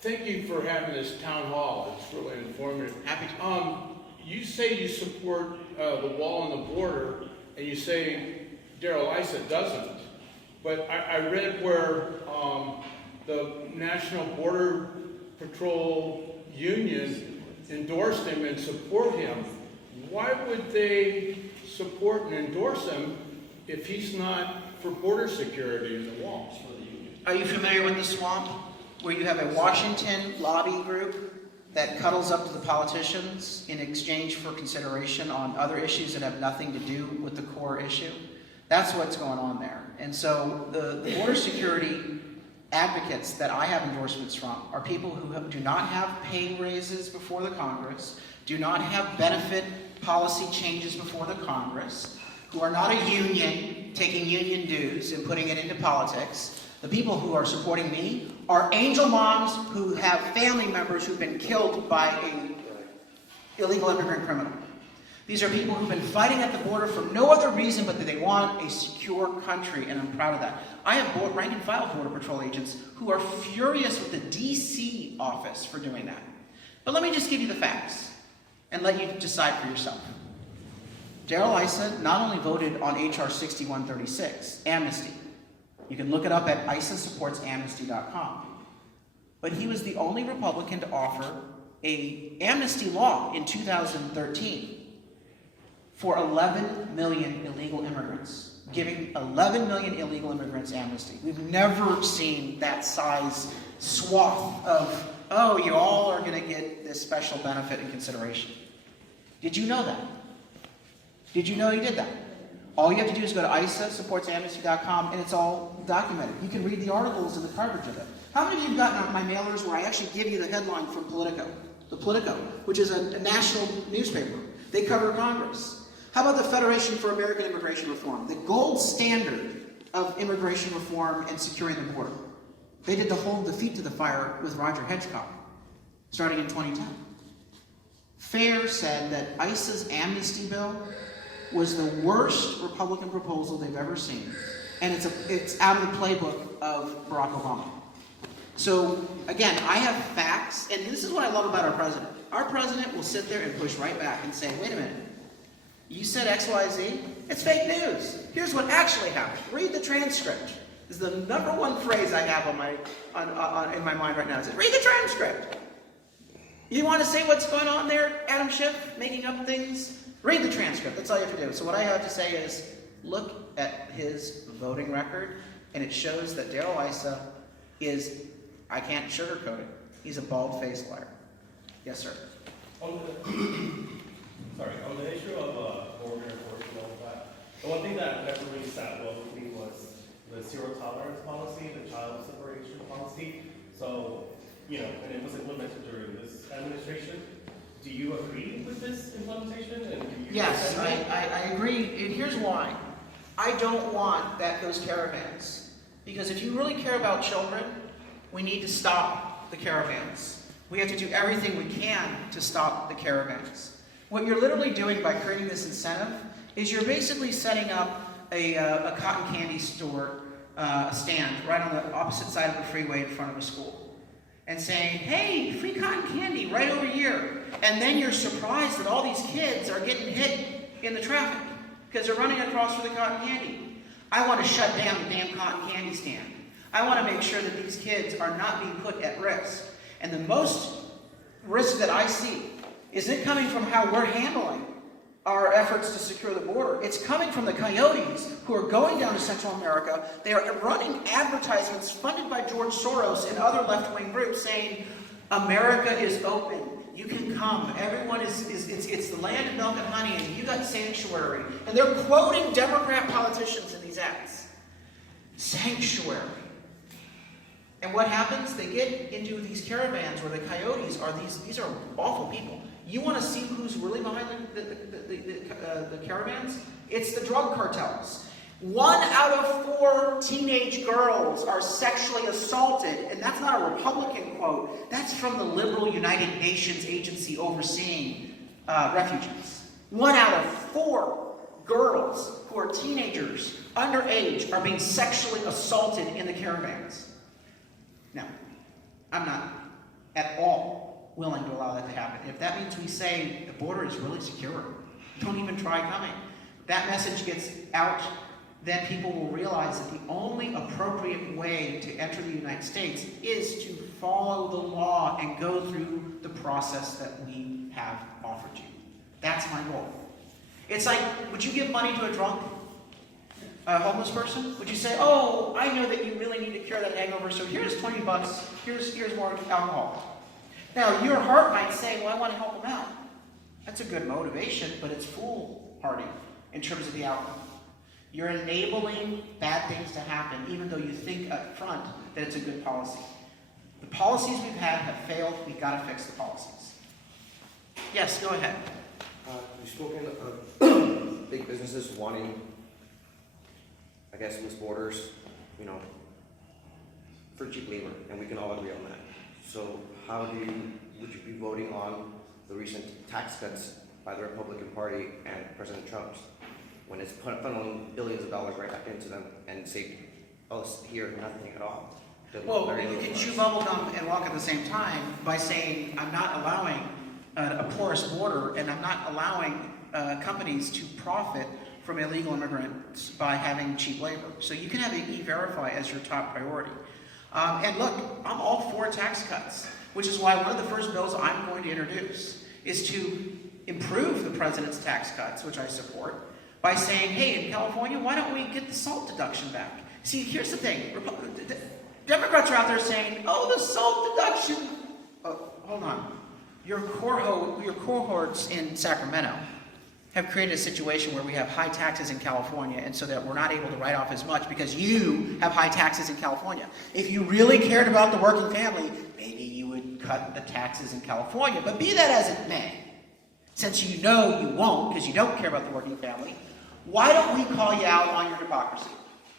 Thank you for having this town hall. It's really informative. Happy to. You say you support the wall on the border, and you say Darrell Issa doesn't. But I read where the National Border Patrol Union endorsed him and support him. Why would they support and endorse him if he's not for border security in the wall? Are you familiar with the swamp, where you have a Washington lobby group that cuddles up to the politicians in exchange for consideration on other issues that have nothing to do with the core issue? That's what's going on there. And so the border security advocates that I have endorsements from are people who do not have pay raises before the Congress, do not have benefit policy changes before the Congress, who are not a union taking union dues and putting it into politics. The people who are supporting me are angel moms who have family members who've been killed by an illegal immigrant criminal. These are people who've been fighting at the border for no other reason but that they want a secure country, and I'm proud of that. I have rank and file Border Patrol agents who are furious with the DC office for doing that. But let me just give you the facts and let you decide for yourself. Darrell Issa not only voted on H.R. 6136, amnesty. You can look it up at ISSA-supportsamnesty.com. But he was the only Republican to offer an amnesty law in 2013 for 11 million illegal immigrants, giving 11 million illegal immigrants amnesty. We've never seen that size swath of, oh, you all are going to get this special benefit and consideration. Did you know that? Did you know he did that? All you have to do is go to ISSA-supportsamnesty.com and it's all documented. You can read the articles and the coverage of it. How many of you have gotten my mailers where I actually give you the headline from Politico? The Politico, which is a national newspaper. They cover Congress. How about the Federation for American Immigration Reform? The gold standard of immigration reform and securing the border. They did the feet to the fire with Roger Hedgecock, starting in 2010. FAIR said that ICE's amnesty bill was the worst Republican proposal they've ever seen. And it's out of the playbook of Barack Obama. So, again, I have facts, and this is what I love about our president. Our president will sit there and push right back and say, wait a minute, you said X, Y, Z? It's fake news. Here's what actually happened. Read the transcript. This is the number one phrase I have in my mind right now. It says, read the transcript. You want to say what's going on there, Adam Schiff, making up things? Read the transcript. That's all you have to do. So what I have to say is, look at his voting record, and it shows that Darrell Issa is, I can't sugarcoat it, he's a bald-faced liar. Yes, sir. On the issue of border enforcement and all that, the one thing that never really sat well with me was the zero tolerance policy, the child separation policy. So, and it was implemented during this administration. Do you agree with this implementation? And do you Yes, I agree, and here's why. I don't want those caravans, because if you really care about children, we need to stop the caravans. We have to do everything we can to stop the caravans. What you're literally doing by creating this incentive is you're basically setting up a cotton candy store stand right on the opposite side of the freeway in front of a school and saying, hey, free cotton candy right over here. And then you're surprised that all these kids are getting hit in the traffic because they're running across for the cotton candy. I want to shut down the damn cotton candy stand. I want to make sure that these kids are not being put at risk. And the most risk that I see isn't coming from how we're handling our efforts to secure the border. It's coming from the coyotes who are going down to Central America. They are running advertisements funded by George Soros and other left-wing groups saying, America is open. You can come. Everyone it's the land of milk and honey, and you got sanctuary. And they're quoting Democrat politicians in these ads. Sanctuary. And what happens? They get into these caravans where the coyotes are these are awful people. You want to see who's really behind the caravans? It's the drug cartels. 1 out of 4 teenage girls are sexually assaulted, and that's not a Republican quote. That's from the liberal United Nations agency overseeing refugees. 1 out of 4 girls who are teenagers, underage, are being sexually assaulted in the caravans. Now, I'm not at all willing to allow that to happen. If that means we say the border is really secure, don't even try coming. That message gets out, then people will realize that the only appropriate way to enter the United States is to follow the law and go through the process that we have offered you. That's my goal. It's like, would you give money to a drunk? A homeless person? Would you say, oh, I know that you really need to cure that hangover, so here's $20, here's more alcohol. Now, your heart might say, well, I want to help him out. That's a good motivation, but it's foolhardy in terms of the outcome. You're enabling bad things to happen, even though you think up front that it's a good policy. The policies we've had have failed. We've got to fix the policies. Yes, go ahead. You've spoken of big businesses wanting, I guess, loose borders, for cheap labor, and we can all agree on that. So would you be voting on the recent tax cuts by the Republican Party and President Trump's, when it's funneling billions of dollars right back into them and say, us here, nothing at all? Well, you can chew bubblegum and walk at the same time by saying, I'm not allowing a porous border, and I'm not allowing companies to profit from illegal immigrants by having cheap labor. So you can have E-Verify as your top priority. And look, I'm all for tax cuts, which is why one of the first bills I'm going to introduce is to improve the president's tax cuts, which I support, by saying, hey, in California, why don't we get the SALT deduction back? See, here's the thing. Democrats are out there saying, oh, the SALT deduction. Oh, hold on. Your cohorts in Sacramento have created a situation where we have high taxes in California, and so that we're not able to write off as much because you have high taxes in California. If you really cared about the working family, maybe you would cut the taxes in California. But be that as it may, since you know you won't because you don't care about the working family, why don't we call you out on your hypocrisy?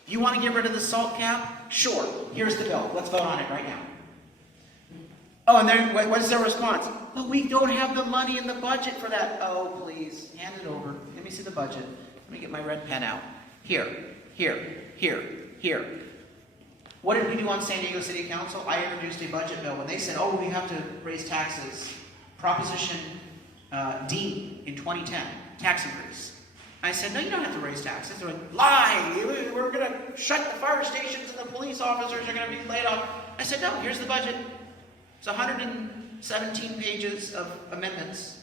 You want to get rid of the SALT cap? Sure. Here's the bill. Let's vote on it right now. Oh, and then what is their response? But we don't have the money in the budget for that. Oh, please, hand it over. Let me see the budget. Let me get my red pen out. Here. What did we do on San Diego City Council? I introduced a budget bill when they said, oh, we have to raise taxes. Proposition D in 2010, tax increase. I said, no, you don't have to raise taxes. They're like, lie! We're going to shut the fire stations and the police officers are going to be laid off. I said, no, here's the budget. It's 117 pages of amendments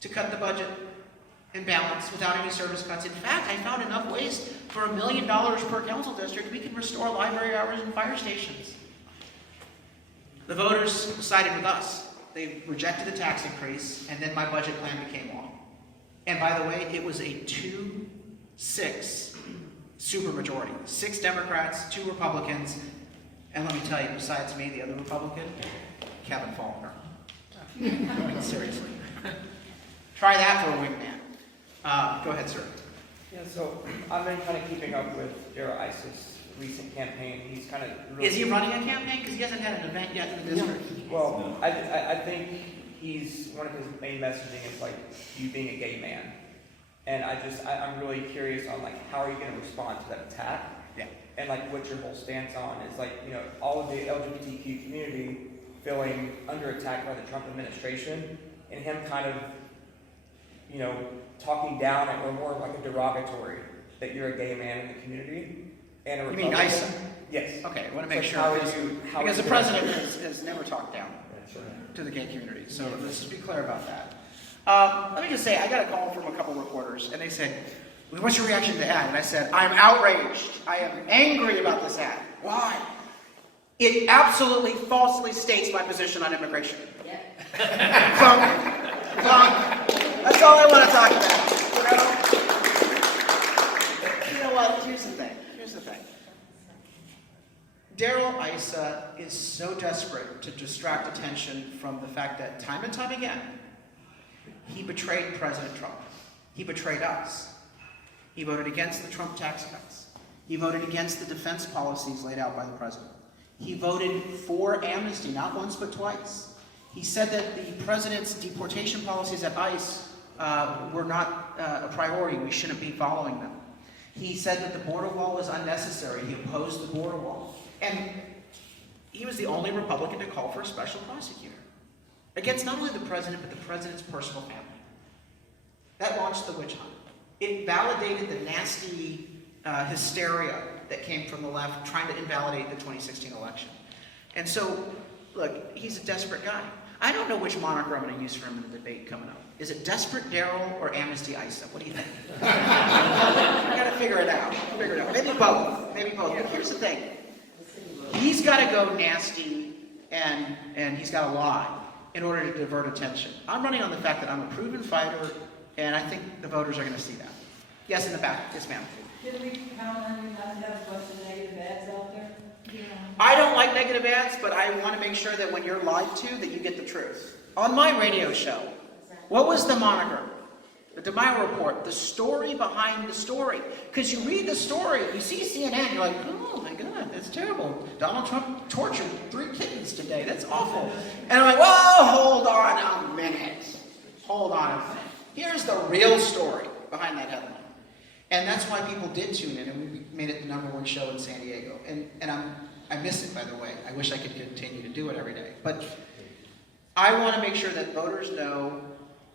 to cut the budget and balance without any service cuts. In fact, I found enough ways for $1 million per council district. We can restore library hours and fire stations. The voters sided with us. They rejected the tax increase, and then my budget plan became law. And by the way, it was a 2-6 supermajority. 6 Democrats, 2 Republicans, and let me tell you, besides me, the other Republican, Kevin Faulkner. I mean, seriously. Try that for a wingman. Go ahead, sir. Yeah, so I've been kind of keeping up with Darrell Issa's recent campaign. He's kind of really... Is he running a campaign? Because he hasn't had an event yet in the district. Well, I think one of his main messaging is like you being a gay man. And I'm really curious on like, how are you going to respond to that attack? Yeah. And like, what your whole stance on is like, all of the LGBTQ community feeling under attack by the Trump administration, and him kind of, talking down or more like a derogatory that you're a gay man in the community. And a You mean Republican. ISA? Yes. Okay, I want to So make sure. how would because- you- how Because would the you- president has never talked down to the gay community, so let's just be clear about that. Let me just say, I got a call from a couple reporters, and they said, well, what's your reaction to the ad? And I said, I'm outraged. I am angry about this ad. Why? It absolutely falsely states my position on immigration. That's all I want to talk about. You know what? Here's the thing. Darrell Issa is so desperate to distract attention from the fact that time and time again, he betrayed President Trump. He betrayed us. He voted against the Trump tax cuts. He voted against the defense policies laid out by the president. He voted for amnesty, not once but twice. He said that the president's deportation policies at ICE were not a priority. We shouldn't be following them. He said that the border wall was unnecessary. He opposed the border wall. And he was the only Republican to call for a special prosecutor against not only the president, but the president's personal family. That launched the witch hunt. It validated the nasty hysteria that came from the left trying to invalidate the 2016 election. And so, look, he's a desperate guy. I don't know which moniker I'm going to use for him in the debate coming up. Is it Desperate Darrell or Amnesty Issa? What do you think? I got to figure it out. Maybe both. But here's the thing. He's got to go nasty and he's got to lie in order to divert attention. I'm running on the fact that I'm a proven fighter, and I think the voters are going to see that. Yes, in the back. Yes, ma'am. Did we count on you not to have a bunch of negative ads out there? Yeah. I don't like negative ads, but I want to make sure that when you're lied to, that you get the truth. On my radio show, what was the moniker? The DeMaio report, the story behind the story. Because you read the story, you see CNN, you're like, oh my God, that's terrible. Donald Trump tortured 3 kittens today. That's awful. And I'm like, whoa, hold on a minute. Here's the real story behind that headline. And that's why people did tune in, and we made it the #1 show in San Diego. And I miss it, by the way. I wish I could continue to do it every day. But I want to make sure that voters know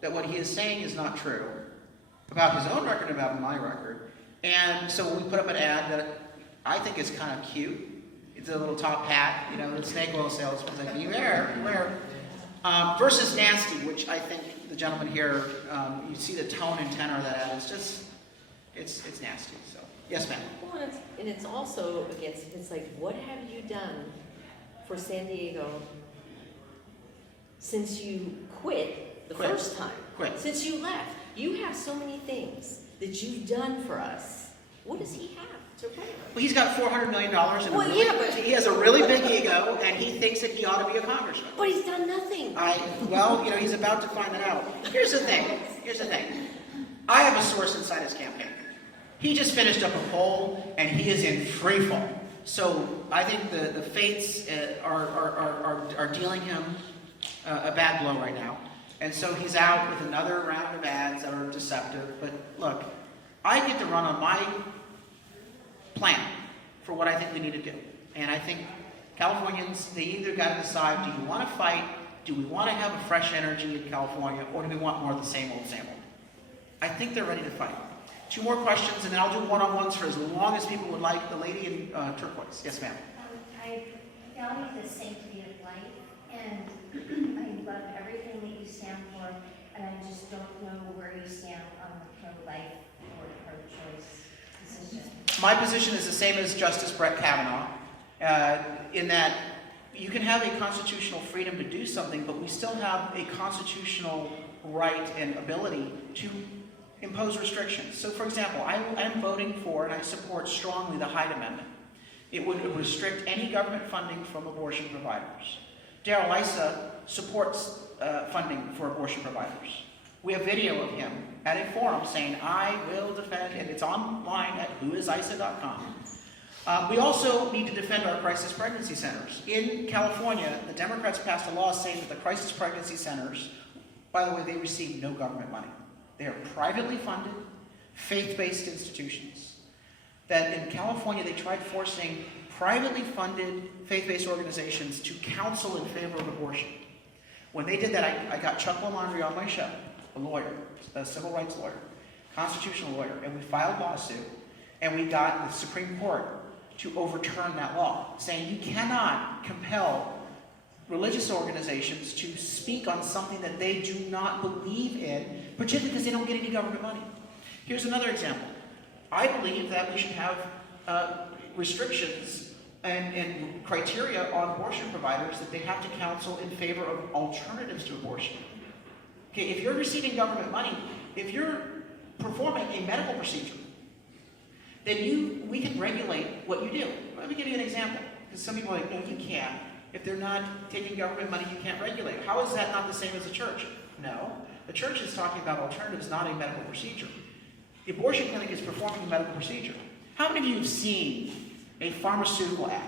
that what he is saying is not true about his own record and about my record. And so we put up an ad that I think is kind of cute. It's a little top hat, the snake oil salesman's like, beware. Versus nasty, which I think the gentleman here, you see the tone and tenor of that ad. It's just, it's nasty. So, yes, ma'am. Well, it's also against, it's like, what have you done for San Diego since you quit the first time? Since you left. You have so many things that you've done for us. What does he have to write? Well, he's got $400 million, and but he has a really big ego, and he thinks that he ought to be a congressman. But he's done nothing. He's about to find that out. Here's the thing. I have a source inside his campaign. He just finished up a poll, and he is in free fall. So I think the fates are dealing him a bad blow right now. And so he's out with another round of ads that are deceptive. But look, I get to run on my plan for what I think we need to do. And I think Californians, they either got to decide, do you want to fight? Do we want to have a fresh energy in California? Or do we want more of the same old, same old? I think they're ready to fight. 2 more questions, and then I'll do one-on-ones for as long as people would like. The lady in turquoise. Yes, ma'am. I value the sanctity of life, and I love everything that you stand for, and I just don't know where you stand on the pro-life or pro-choice position. My position is the same as Justice Brett Kavanaugh, in that you can have a constitutional freedom to do something, but we still have a constitutional right and ability to impose restrictions. So, for example, I'm voting for and I support strongly the Hyde Amendment. It would restrict any government funding from abortion providers. Darrell Issa supports funding for abortion providers. We have video of him at a forum saying, I will defend, and it's online at whoisisa.com. We also need to defend our crisis pregnancy centers. In California, the Democrats passed a law saying that the crisis pregnancy centers, by the way, they receive no government money. They are privately funded, faith-based institutions. That in California, they tried forcing privately funded faith-based organizations to counsel in favor of abortion. When they did that, I got Chuck Laundrie on my show, a lawyer, a civil rights lawyer, constitutional lawyer, and we filed a lawsuit, and we got the Supreme Court to overturn that law, saying you cannot compel religious organizations to speak on something that they do not believe in, particularly because they don't get any government money. Here's another example. I believe that we should have restrictions and criteria on abortion providers that they have to counsel in favor of alternatives to abortion. Okay, if you're receiving government money, if you're performing a medical procedure, then we can regulate what you do. Let me give you an example, because some people are like, no, you can't. If they're not taking government money, you can't regulate. How is that not the same as the church? No, the church is talking about alternatives, not a medical procedure. The abortion clinic is performing a medical procedure. How many of you have seen a pharmaceutical ad?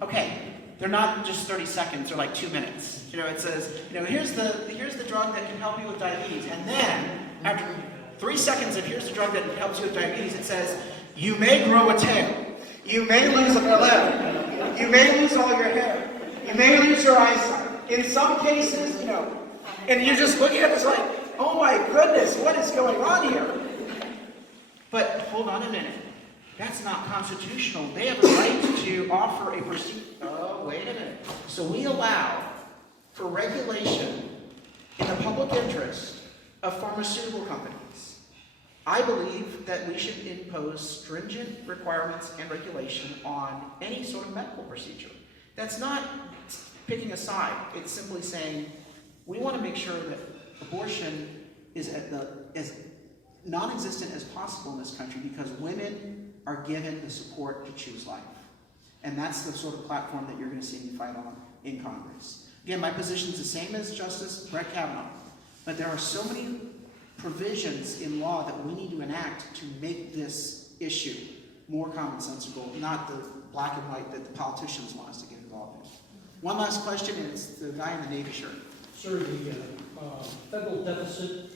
Okay, they're not just 30 seconds, they're like 2 minutes. You know, it says, you know, here's the drug that can help you with diabetes. And then, after 3 seconds of here's the drug that helps you with diabetes, it says, you may grow a tail. You may lose a limb. You may lose all your hair. You may lose your eyesight. In some cases, you know, and you're just looking at this like, oh my goodness, what is going on here? But hold on a minute. That's not constitutional. They have a right to offer a procedure. Oh, wait a minute. So we allow for regulation in the public interest of pharmaceutical companies. I believe that we should impose stringent requirements and regulation on any sort of medical procedure. That's not picking a side. It's simply saying we want to make sure that abortion is as non-existent as possible in this country because women are given the support to choose life. And that's the sort of platform that you're going to see me fight on in Congress. Again, my position is the same as Justice Brett Kavanaugh, but there are so many provisions in law that we need to enact to make this issue more commonsensical, not the black and white that the politicians want us to get involved in. One last question, and it's the guy in the Navy shirt. Sir, the federal deficit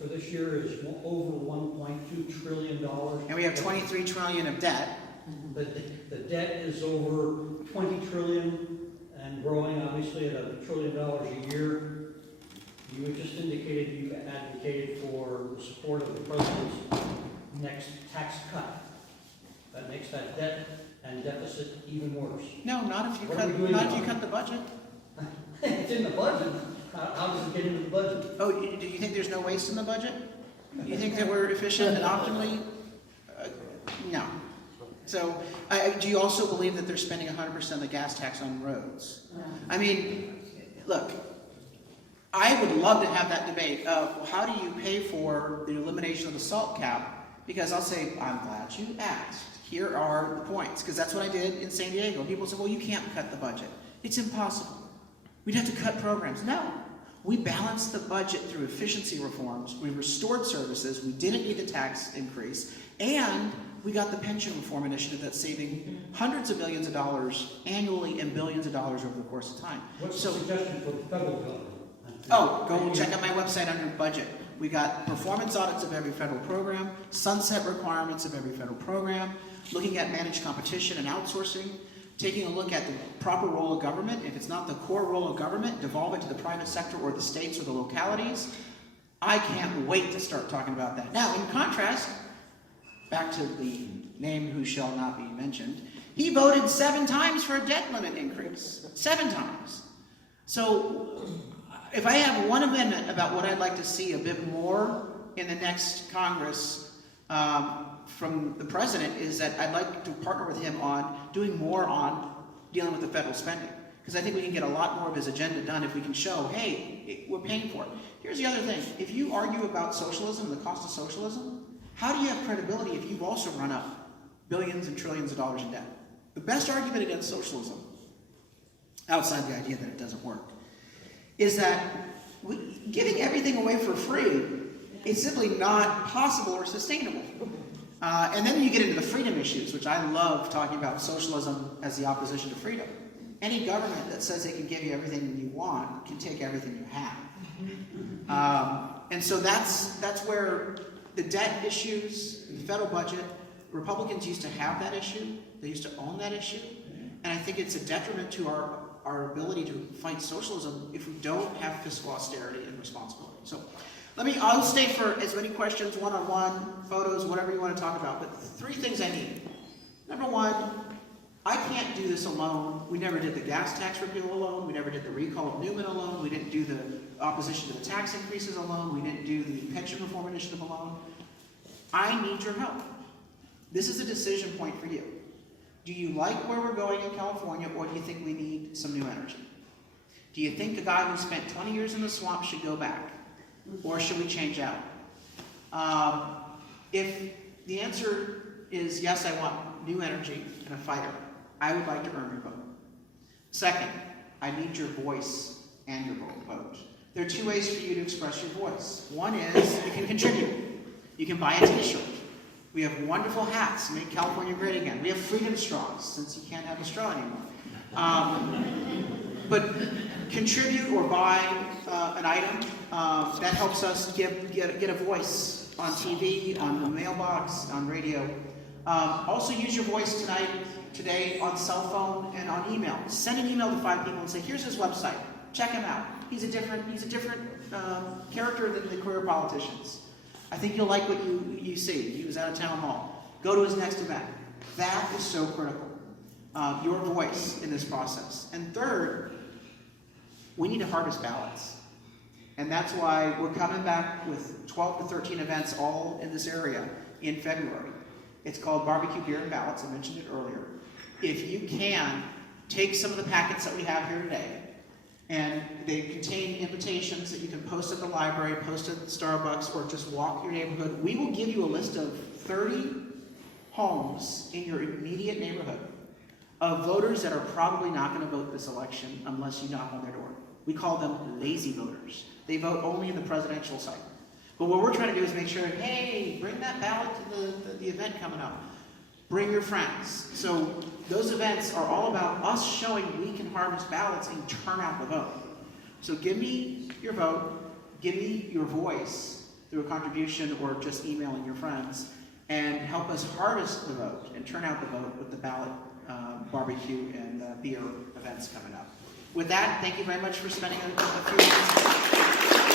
for this year is over $1.2 trillion. And we have $23 trillion of debt. The debt is over $20 trillion and growing, obviously, at $1 trillion a year. You had just indicated you advocated for the support of the president's next tax cut. That makes that debt and deficit even worse. No, not if you cut the budget. It's in the budget. How does it get into the budget? Oh, do you think there's no waste in the budget? You think that we're efficient and optimally? No. So, do you also believe that they're spending 100% of the gas tax on roads? No. I mean, look, I would love to have that debate of, well, how do you pay for the elimination of the salt cap? Because I'll say, I'm glad you asked. Here are the points, because that's what I did in San Diego. People say, well, you can't cut the budget. It's impossible. We'd have to cut programs. No. We balanced the budget through efficiency reforms. We restored services. We didn't need the tax increase. And we got the pension reform initiative that's saving hundreds of millions of dollars annually and billions of dollars over the course of time. What's the suggestion for the federal government? Oh, go check out my website under budget. We got performance audits of every federal program, sunset requirements of every federal program, looking at managed competition and outsourcing, taking a look at the proper role of government. If it's not the core role of government, devolve it to the private sector or the states or the localities. I can't wait to start talking about that. Now, in contrast, back to the name who shall not be mentioned, he voted 7 times for a debt limit increase. 7 times. So, if I have one amendment about what I'd like to see a bit more in the next Congress from the president is that I'd like to partner with him on doing more on dealing with the federal spending. Because I think we can get a lot more of his agenda done if we can show, hey, we're paying for it. Here's the other thing. If you argue about socialism, the cost of socialism, how do you have credibility if you've also run up billions and trillions of dollars in debt? The best argument against socialism, outside the idea that it doesn't work, is that giving everything away for free is simply not possible or sustainable. And then you get into the freedom issues, which I love talking about socialism as the opposition to freedom. Any government that says it can give you everything you want can take everything you have. And so that's where the debt issues, the federal budget, Republicans used to have that issue. They used to own that issue. And I think it's a detriment to our ability to fight socialism if we don't have fiscal austerity and responsibility. So I'll stay for as many questions, one-on-one, photos, whatever you want to talk about, but 3 things I need. Number 1, I can't do this alone. We never did the gas tax repeal alone. We never did the recall of Newman alone. We didn't do the opposition to the tax increases alone. We didn't do the pension reform initiative alone. I need your help. This is a decision point for you. Do you like where we're going in California, or do you think we need some new energy? Do you think the guy who spent 20 years in the swamp should go back? Or should we change out? If the answer is yes, I want new energy and a fighter, I would like to earn your vote. Second, I need your voice and your vote. There are 2 ways for you to express your voice. One is you can contribute. You can buy a t-shirt. We have wonderful hats, Make California Great Again. We have freedom straws, since you can't have a straw anymore. But contribute or buy an item that helps us get a voice on TV, on the mailbox, on radio. Also use your voice today on cell phone and on email. Send an email to 5 people and say, here's his website. Check him out. He's a different character than the career politicians. I think you'll like what you see. He was at a town hall. Go to his next event. That is so critical. Your voice in this process. And third, we need to harvest ballots. And that's why we're coming back with 12 to 13 events all in this area in February. It's called Barbecue Beer and Ballots. I mentioned it earlier. If you can, take some of the packets that we have here today, and they contain invitations that you can post at the library, post at Starbucks, or just walk your neighborhood. We will give you a list of 30 homes in your immediate neighborhood of voters that are probably not going to vote this election unless you knock on their door. We call them lazy voters. They vote only in the presidential cycle. But what we're trying to do is make sure, hey, bring that ballot to the event coming up. Bring your friends. So those events are all about us showing we can harvest ballots and turn out the vote. So give me your vote, give me your voice through a contribution or just emailing your friends, and help us harvest the vote and turn out the vote with the ballot barbecue and beer events coming up. With that, thank you very much for spending a few minutes.